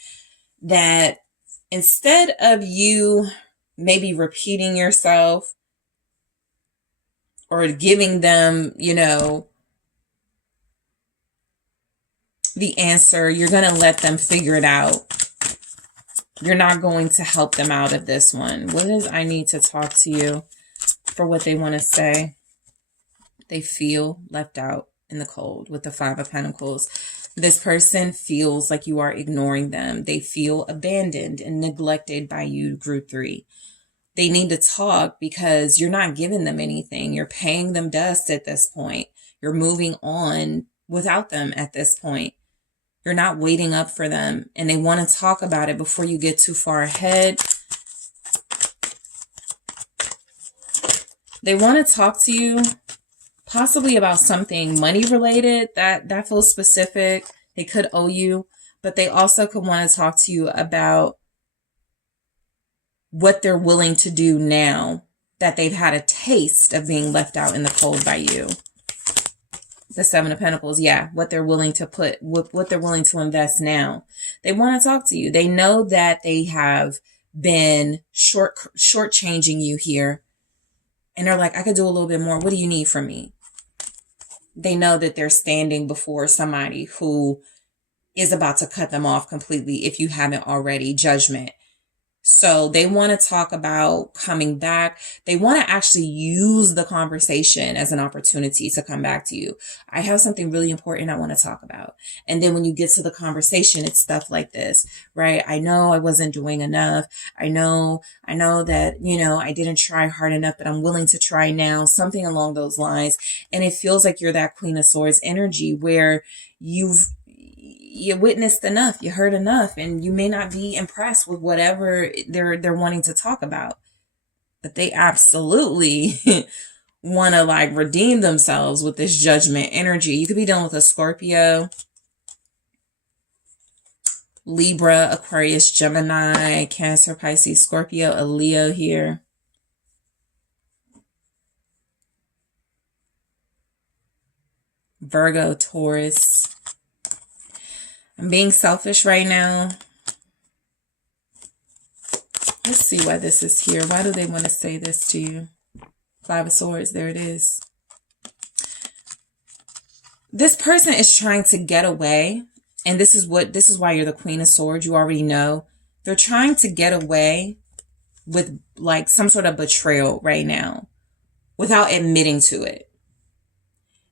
that instead of you maybe repeating yourself or giving them, the answer, you're going to let them figure it out. You're not going to help them out of this one. What is I need to talk to you for what they want to say? They feel left out in the cold with the 5 of Pentacles. This person feels like you are ignoring them. They feel abandoned and neglected by you, group 3. They need to talk because you're not giving them anything. You're paying them dust at this point. You're moving on without them at this point. You're not waiting up for them, and they want to talk about it before you get too far ahead. They want to talk to you possibly about something money related that feels specific. They could owe you, but they also could want to talk to you about what they're willing to do now that they've had a taste of being left out in the cold by you. The 7 of Pentacles, yeah, what they're willing to put, what they're willing to invest now. They want to talk to you. They know that they have been shortchanging you here. And they're like, I could do a little bit more. What do you need from me? They know that they're standing before somebody who is about to cut them off completely if you haven't already. Judgment. So they want to talk about coming back. They want to actually use the conversation as an opportunity to come back to you. I have something really important I want to talk about. And then when you get to the conversation, it's stuff like this, right? I know I wasn't doing enough. I know that, I didn't try hard enough, but I'm willing to try now. Something along those lines. And it feels like you're that Queen of Swords energy where you witnessed enough, you heard enough, and you may not be impressed with whatever they're wanting to talk about, but they absolutely want to like redeem themselves with this Judgment energy. You could be dealing with a Scorpio, Libra, Aquarius, Gemini, Cancer, Pisces, Scorpio, a Leo here. Virgo, Taurus. I'm being selfish right now. Let's see why this is here. Why do they want to say this to you? 5 of Swords, there it is. This person is trying to get away. And this is why you're the Queen of Swords. You already know. They're trying to get away with like some sort of betrayal right now without admitting to it.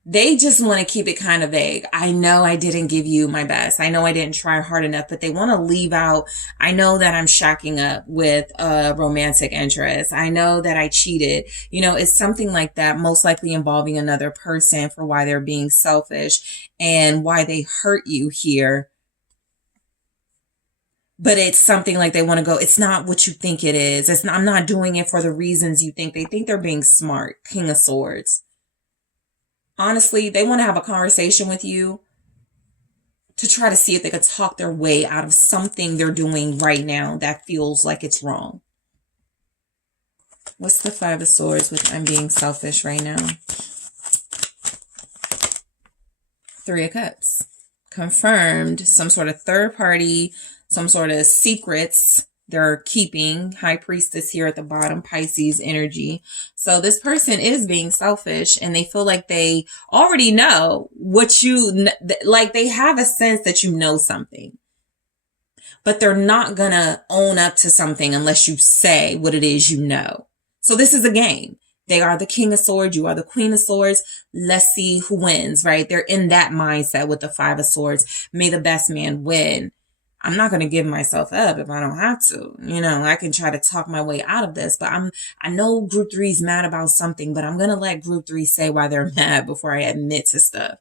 They just want to keep it kind of vague. I know I didn't give you my best. I know I didn't try hard enough, but they want to leave out. I know that I'm shacking up with a romantic interest. I know that I cheated. It's something like that, most likely involving another person for why they're being selfish and why they hurt you here. But it's something like they want to go, it's not what you think it is. I'm not doing it for the reasons you think. They think they're being smart. King of Swords. Honestly, they want to have a conversation with you to try to see if they could talk their way out of something they're doing right now that feels like it's wrong. What's the 5 of Swords with I'm being selfish right now? 3 of Cups. Confirmed some sort of third party, some sort of secrets they're keeping. High Priestess here at the bottom, Pisces energy. So this person is being selfish, and they feel like they already know what you, like they have a sense that you know something, but they're not gonna own up to something unless you say what it is you know. So this is a game. They are the King of Swords. You are the Queen of Swords. Let's see who wins, right? They're in that mindset with the Five of Swords. May the best man win. I'm not going to give myself up if I don't have to. You know, I can try to talk my way out of this, but I know group 3 is mad about something, but I'm going to let group 3 say why they're mad before I admit to stuff.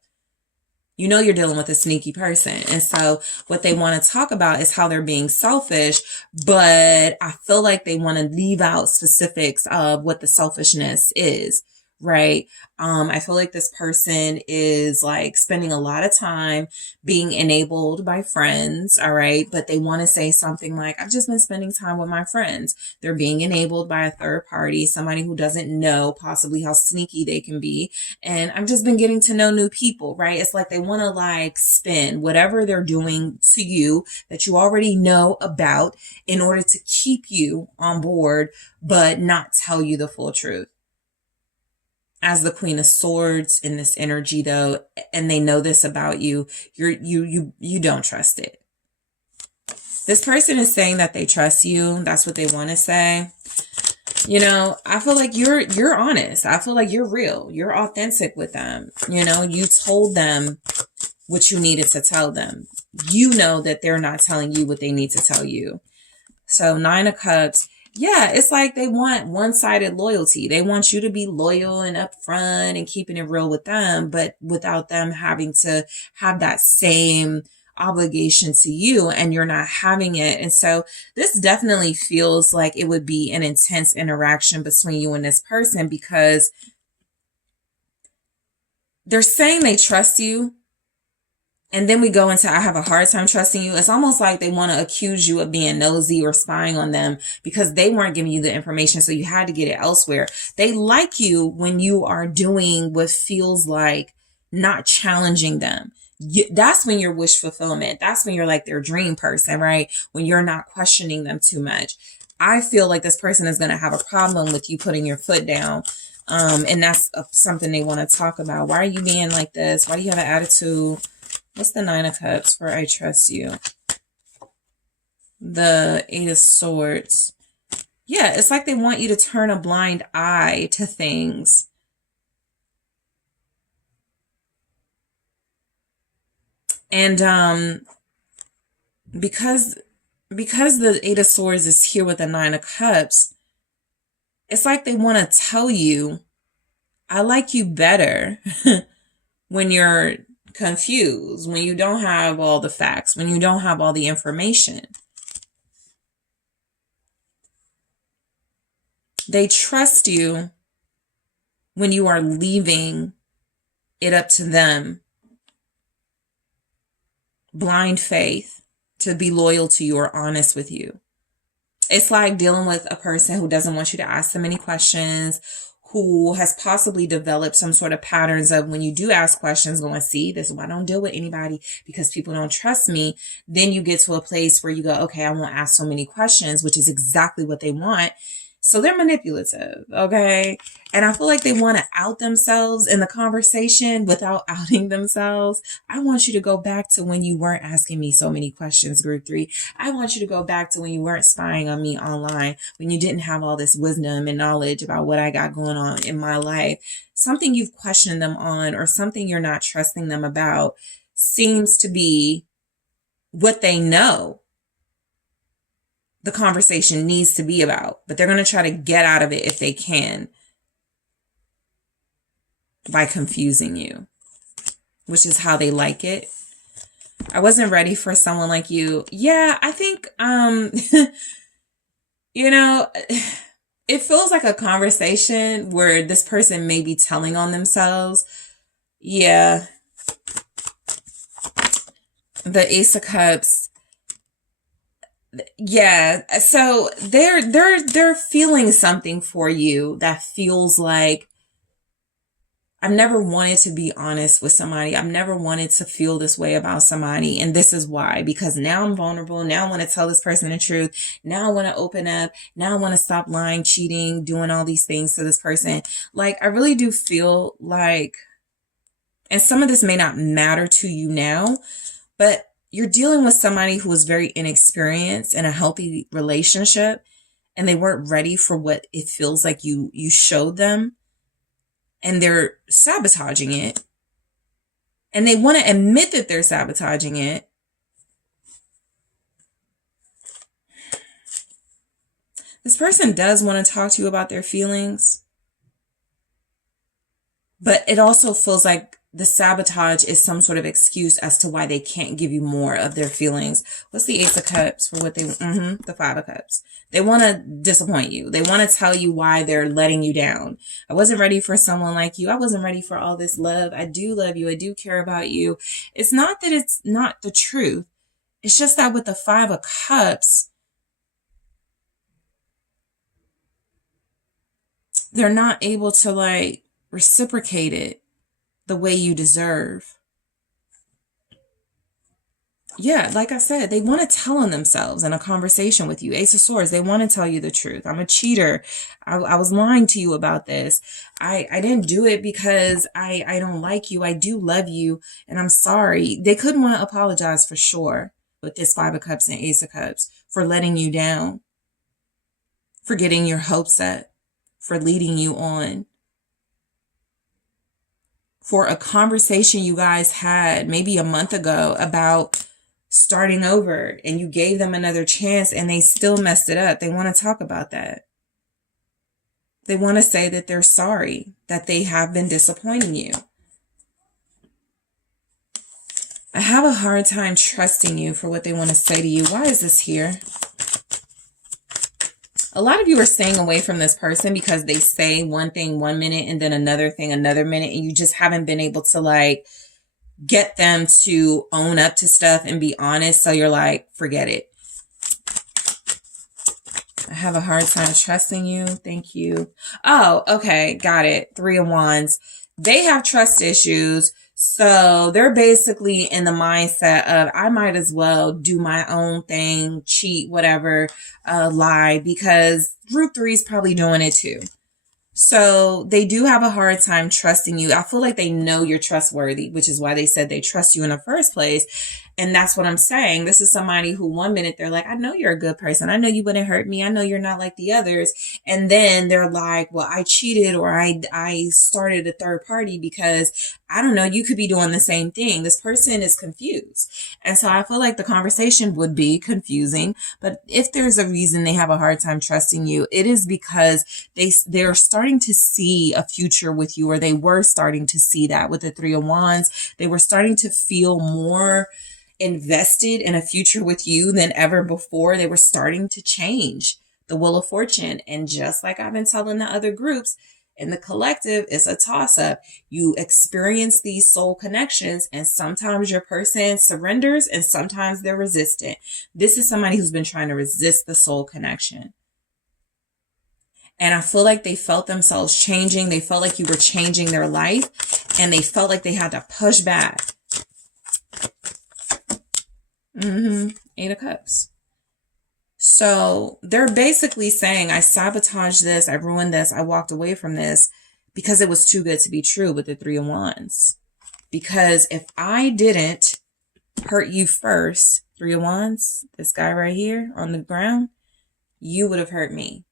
You know you're dealing with a sneaky person. And so what they want to talk about is how they're being selfish, but I feel like they want to leave out specifics of what the selfishness is, right? I feel like this person is like spending a lot of time being enabled by friends, all right? But they want to say something like, I've just been spending time with my friends. They're being enabled by a third party, somebody who doesn't know possibly how sneaky they can be. And I've just been getting to know new people, right? It's like they want to like spin whatever they're doing to you that you already know about in order to keep you on board, but not tell you the full truth. As the Queen of Swords in this energy though, and they know this about you, you don't trust it. This person is saying that they trust you. That's what they want to say. You know, I feel like you're honest. I feel like you're real. You're authentic with them. You know, you told them what you needed to tell them. You know that they're not telling you what they need to tell you. So 9 of Cups. Yeah, it's like they want one-sided loyalty. They want you to be loyal and upfront and keeping it real with them, but without them having to have that same obligation to you, and you're not having it. And so this definitely feels like it would be an intense interaction between you and this person, because they're saying they trust you. And then we go into, I have a hard time trusting you. It's almost like they want to accuse you of being nosy or spying on them because they weren't giving you the information, so you had to get it elsewhere. They like you when you are doing what feels like not challenging them. That's when you're wish fulfillment. That's when you're like their dream person, right? When you're not questioning them too much. I feel like this person is going to have a problem with you putting your foot down. And that's something they want to talk about. Why are you being like this? Why do you have an attitude? What's the 9 of Cups for I trust you? The 8 of Swords. Yeah, it's like they want you to turn a blind eye to things. And because the 8 of Swords is here with the 9 of Cups, it's like they want to tell you, I like you better when you're confused, when you don't have all the facts, when you don't have all the information. They trust you when you are leaving it up to them. Blind faith to be loyal to you or honest with you. It's like dealing with a person who doesn't want you to ask them any questions, who has possibly developed some sort of patterns of when you do ask questions, going, see, this is why I don't deal with anybody, because people don't trust me. Then you get to a place where you go, okay, I won't ask so many questions, which is exactly what they want. So they're manipulative, okay? And I feel like they want to out themselves in the conversation without outing themselves. I want you to go back to when you weren't asking me so many questions, group 3. I want you to go back to when you weren't spying on me online, when you didn't have all this wisdom and knowledge about what I got going on in my life. Something you've questioned them on or something you're not trusting them about seems to be what they know the conversation needs to be about, but they're going to try to get out of it if they can by confusing you, which is how they like it. I wasn't ready for someone like you. Yeah, I think, you know, it feels like a conversation where this person may be telling on themselves. Yeah. The Ace of Cups. Yeah, so they're feeling something for you that feels like I've never wanted to be honest with somebody. I've never wanted to feel this way about somebody. And this is why, because now I'm vulnerable. Now I want to tell this person the truth. Now I want to open up. Now I want to stop lying, cheating, doing all these things to this person. Like, I really do feel like, and some of this may not matter to you now, but you're dealing with somebody who is very inexperienced in a healthy relationship, and they weren't ready for what it feels like you showed them. And they're sabotaging it. And they want to admit that they're sabotaging it. This person does want to talk to you about their feelings. But it also feels like the sabotage is some sort of excuse as to why they can't give you more of their feelings. What's the Ace of Cups for what they, the Five of Cups. They want to disappoint you. They want to tell you why they're letting you down. I wasn't ready for someone like you. I wasn't ready for all this love. I do love you. I do care about you. It's not that it's not the truth. It's just that with the Five of Cups, they're not able to like reciprocate it the way you deserve. Yeah, like I said, they want to tell on themselves in a conversation with you. Ace of Swords, they want to tell you the truth. I'm a cheater. I was lying to you about this. I didn't do it because I don't like you. I do love you, and I'm sorry. They could want to apologize for sure with this Five of Cups and Ace of Cups for letting you down, for getting your hopes up, for leading you on. For a conversation you guys had maybe a month ago about starting over, and you gave them another chance and they still messed it up. They want to talk about that. They want to say that they're sorry, that they have been disappointing you. I have a hard time trusting you for what they want to say to you. Why is this here? A lot of you are staying away from this person because they say one thing 1 minute and then another thing another minute, and you just haven't been able to like get them to own up to stuff and be honest. So you're like, forget it. I have a hard time trusting you. Thank you. Oh, okay. Got it. Three of Wands. They have trust issues. So they're basically in the mindset of, I might as well do my own thing, cheat, whatever, lie, because Group 3 is probably doing it too. So they do have a hard time trusting you. I feel like they know you're trustworthy, which is why they said they trust you in the first place. And that's what I'm saying. This is somebody who 1 minute they're like, I know you're a good person. I know you wouldn't hurt me. I know you're not like the others. And then they're like, well, I cheated, or I started a third party because I don't know, you could be doing the same thing. This person is confused. And so I feel like the conversation would be confusing. But if there's a reason they have a hard time trusting you, it is because they're starting to see a future with you, or they were starting to see that with the Three of Wands. They were starting to feel more invested in a future with you than ever before. They were starting to change the Wheel of Fortune. And just like I've been telling the other groups, in the collective, it's a toss-up. You experience these soul connections, and sometimes your person surrenders and sometimes they're resistant. This is somebody who's been trying to resist the soul connection. And I feel like they felt themselves changing. They felt like you were changing their life, and they felt like they had to push back. Eight of Cups. So they're basically saying, I sabotaged this, I ruined this, I walked away from this because it was too good to be true with the Three of Wands. Because if I didn't hurt you first, Three of Wands, this guy right here on the ground, you would have hurt me.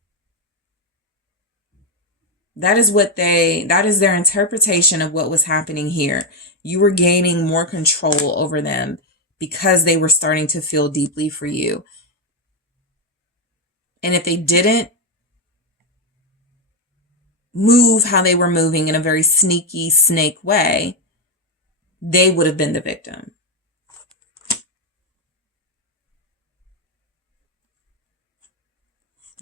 That is their interpretation of what was happening here. You were gaining more control over them because they were starting to feel deeply for you. And if they didn't move how they were moving in a very sneaky snake way, they would have been the victim.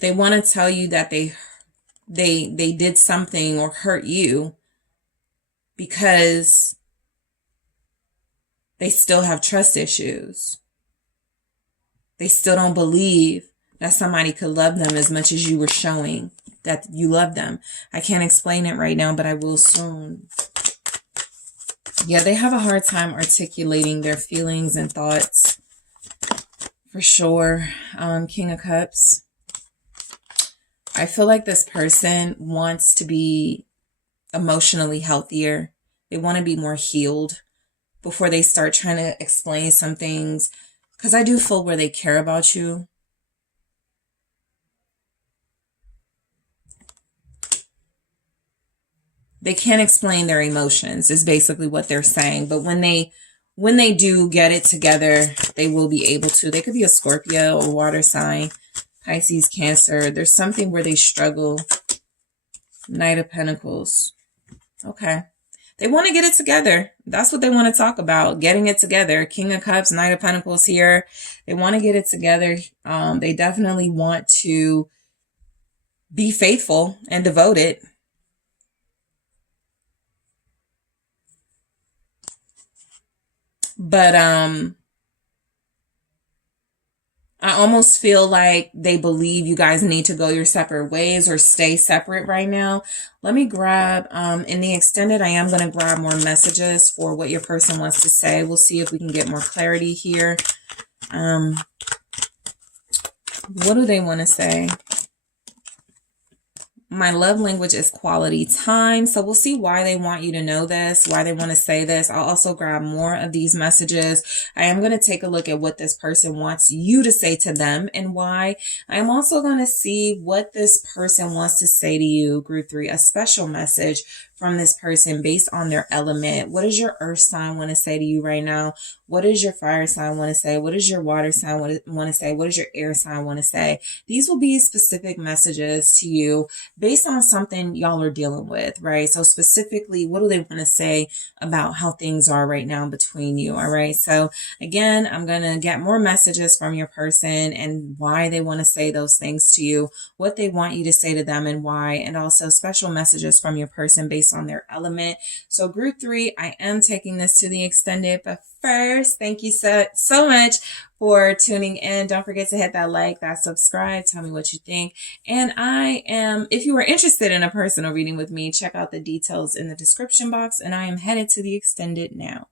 They want to tell you that they did something or hurt you because they still have trust issues. They still don't believe that somebody could love them as much as you were showing that you love them. I can't explain it right now, but I will soon. Yeah, they have a hard time articulating their feelings and thoughts, for sure. King of Cups. I feel like this person wants to be emotionally healthier. They want to be more healed before they start trying to explain some things. Because I do feel where they care about you. They can't explain their emotions is basically what they're saying. But when they do get it together, they will be able to. They could be a Scorpio or water sign, Pisces, Cancer. There's something where they struggle. Knight of Pentacles. Okay. They want to get it together. That's what they want to talk about. Getting it together. King of Cups, Knight of Pentacles here. They want to get it together. They definitely want to be faithful and devoted. But I almost feel like they believe you guys need to go your separate ways or stay separate right now. Let me grab, in the extended, I am going to grab more messages for what your person wants to say. We'll see if we can get more clarity here. What do they want to say? My love language is quality time. So we'll see why they want you to know this, why they want to say this. I'll also grab more of these messages. I am going to take a look at what this person wants you to say to them and why. I am also going to see what this person wants to say to you, Group 3, a special message from this person based on their element. What does your earth sign want to say to you right now? What does your fire sign want to say? What does your water sign want to say? What does your air sign want to say? These will be specific messages to you based on something y'all are dealing with, right? So specifically, what do they want to say about how things are right now between you, all right? So again, I'm going to get more messages from your person and why they want to say those things to you, what they want you to say to them and why, and also special messages from your person based on their element. So Group 3, I am taking this to the extended, but first, thank you so much for tuning in. Don't forget to hit that like, that subscribe, tell me what you think. And if you are interested in a personal reading with me, check out the details in the description box, and I am headed to the extended now.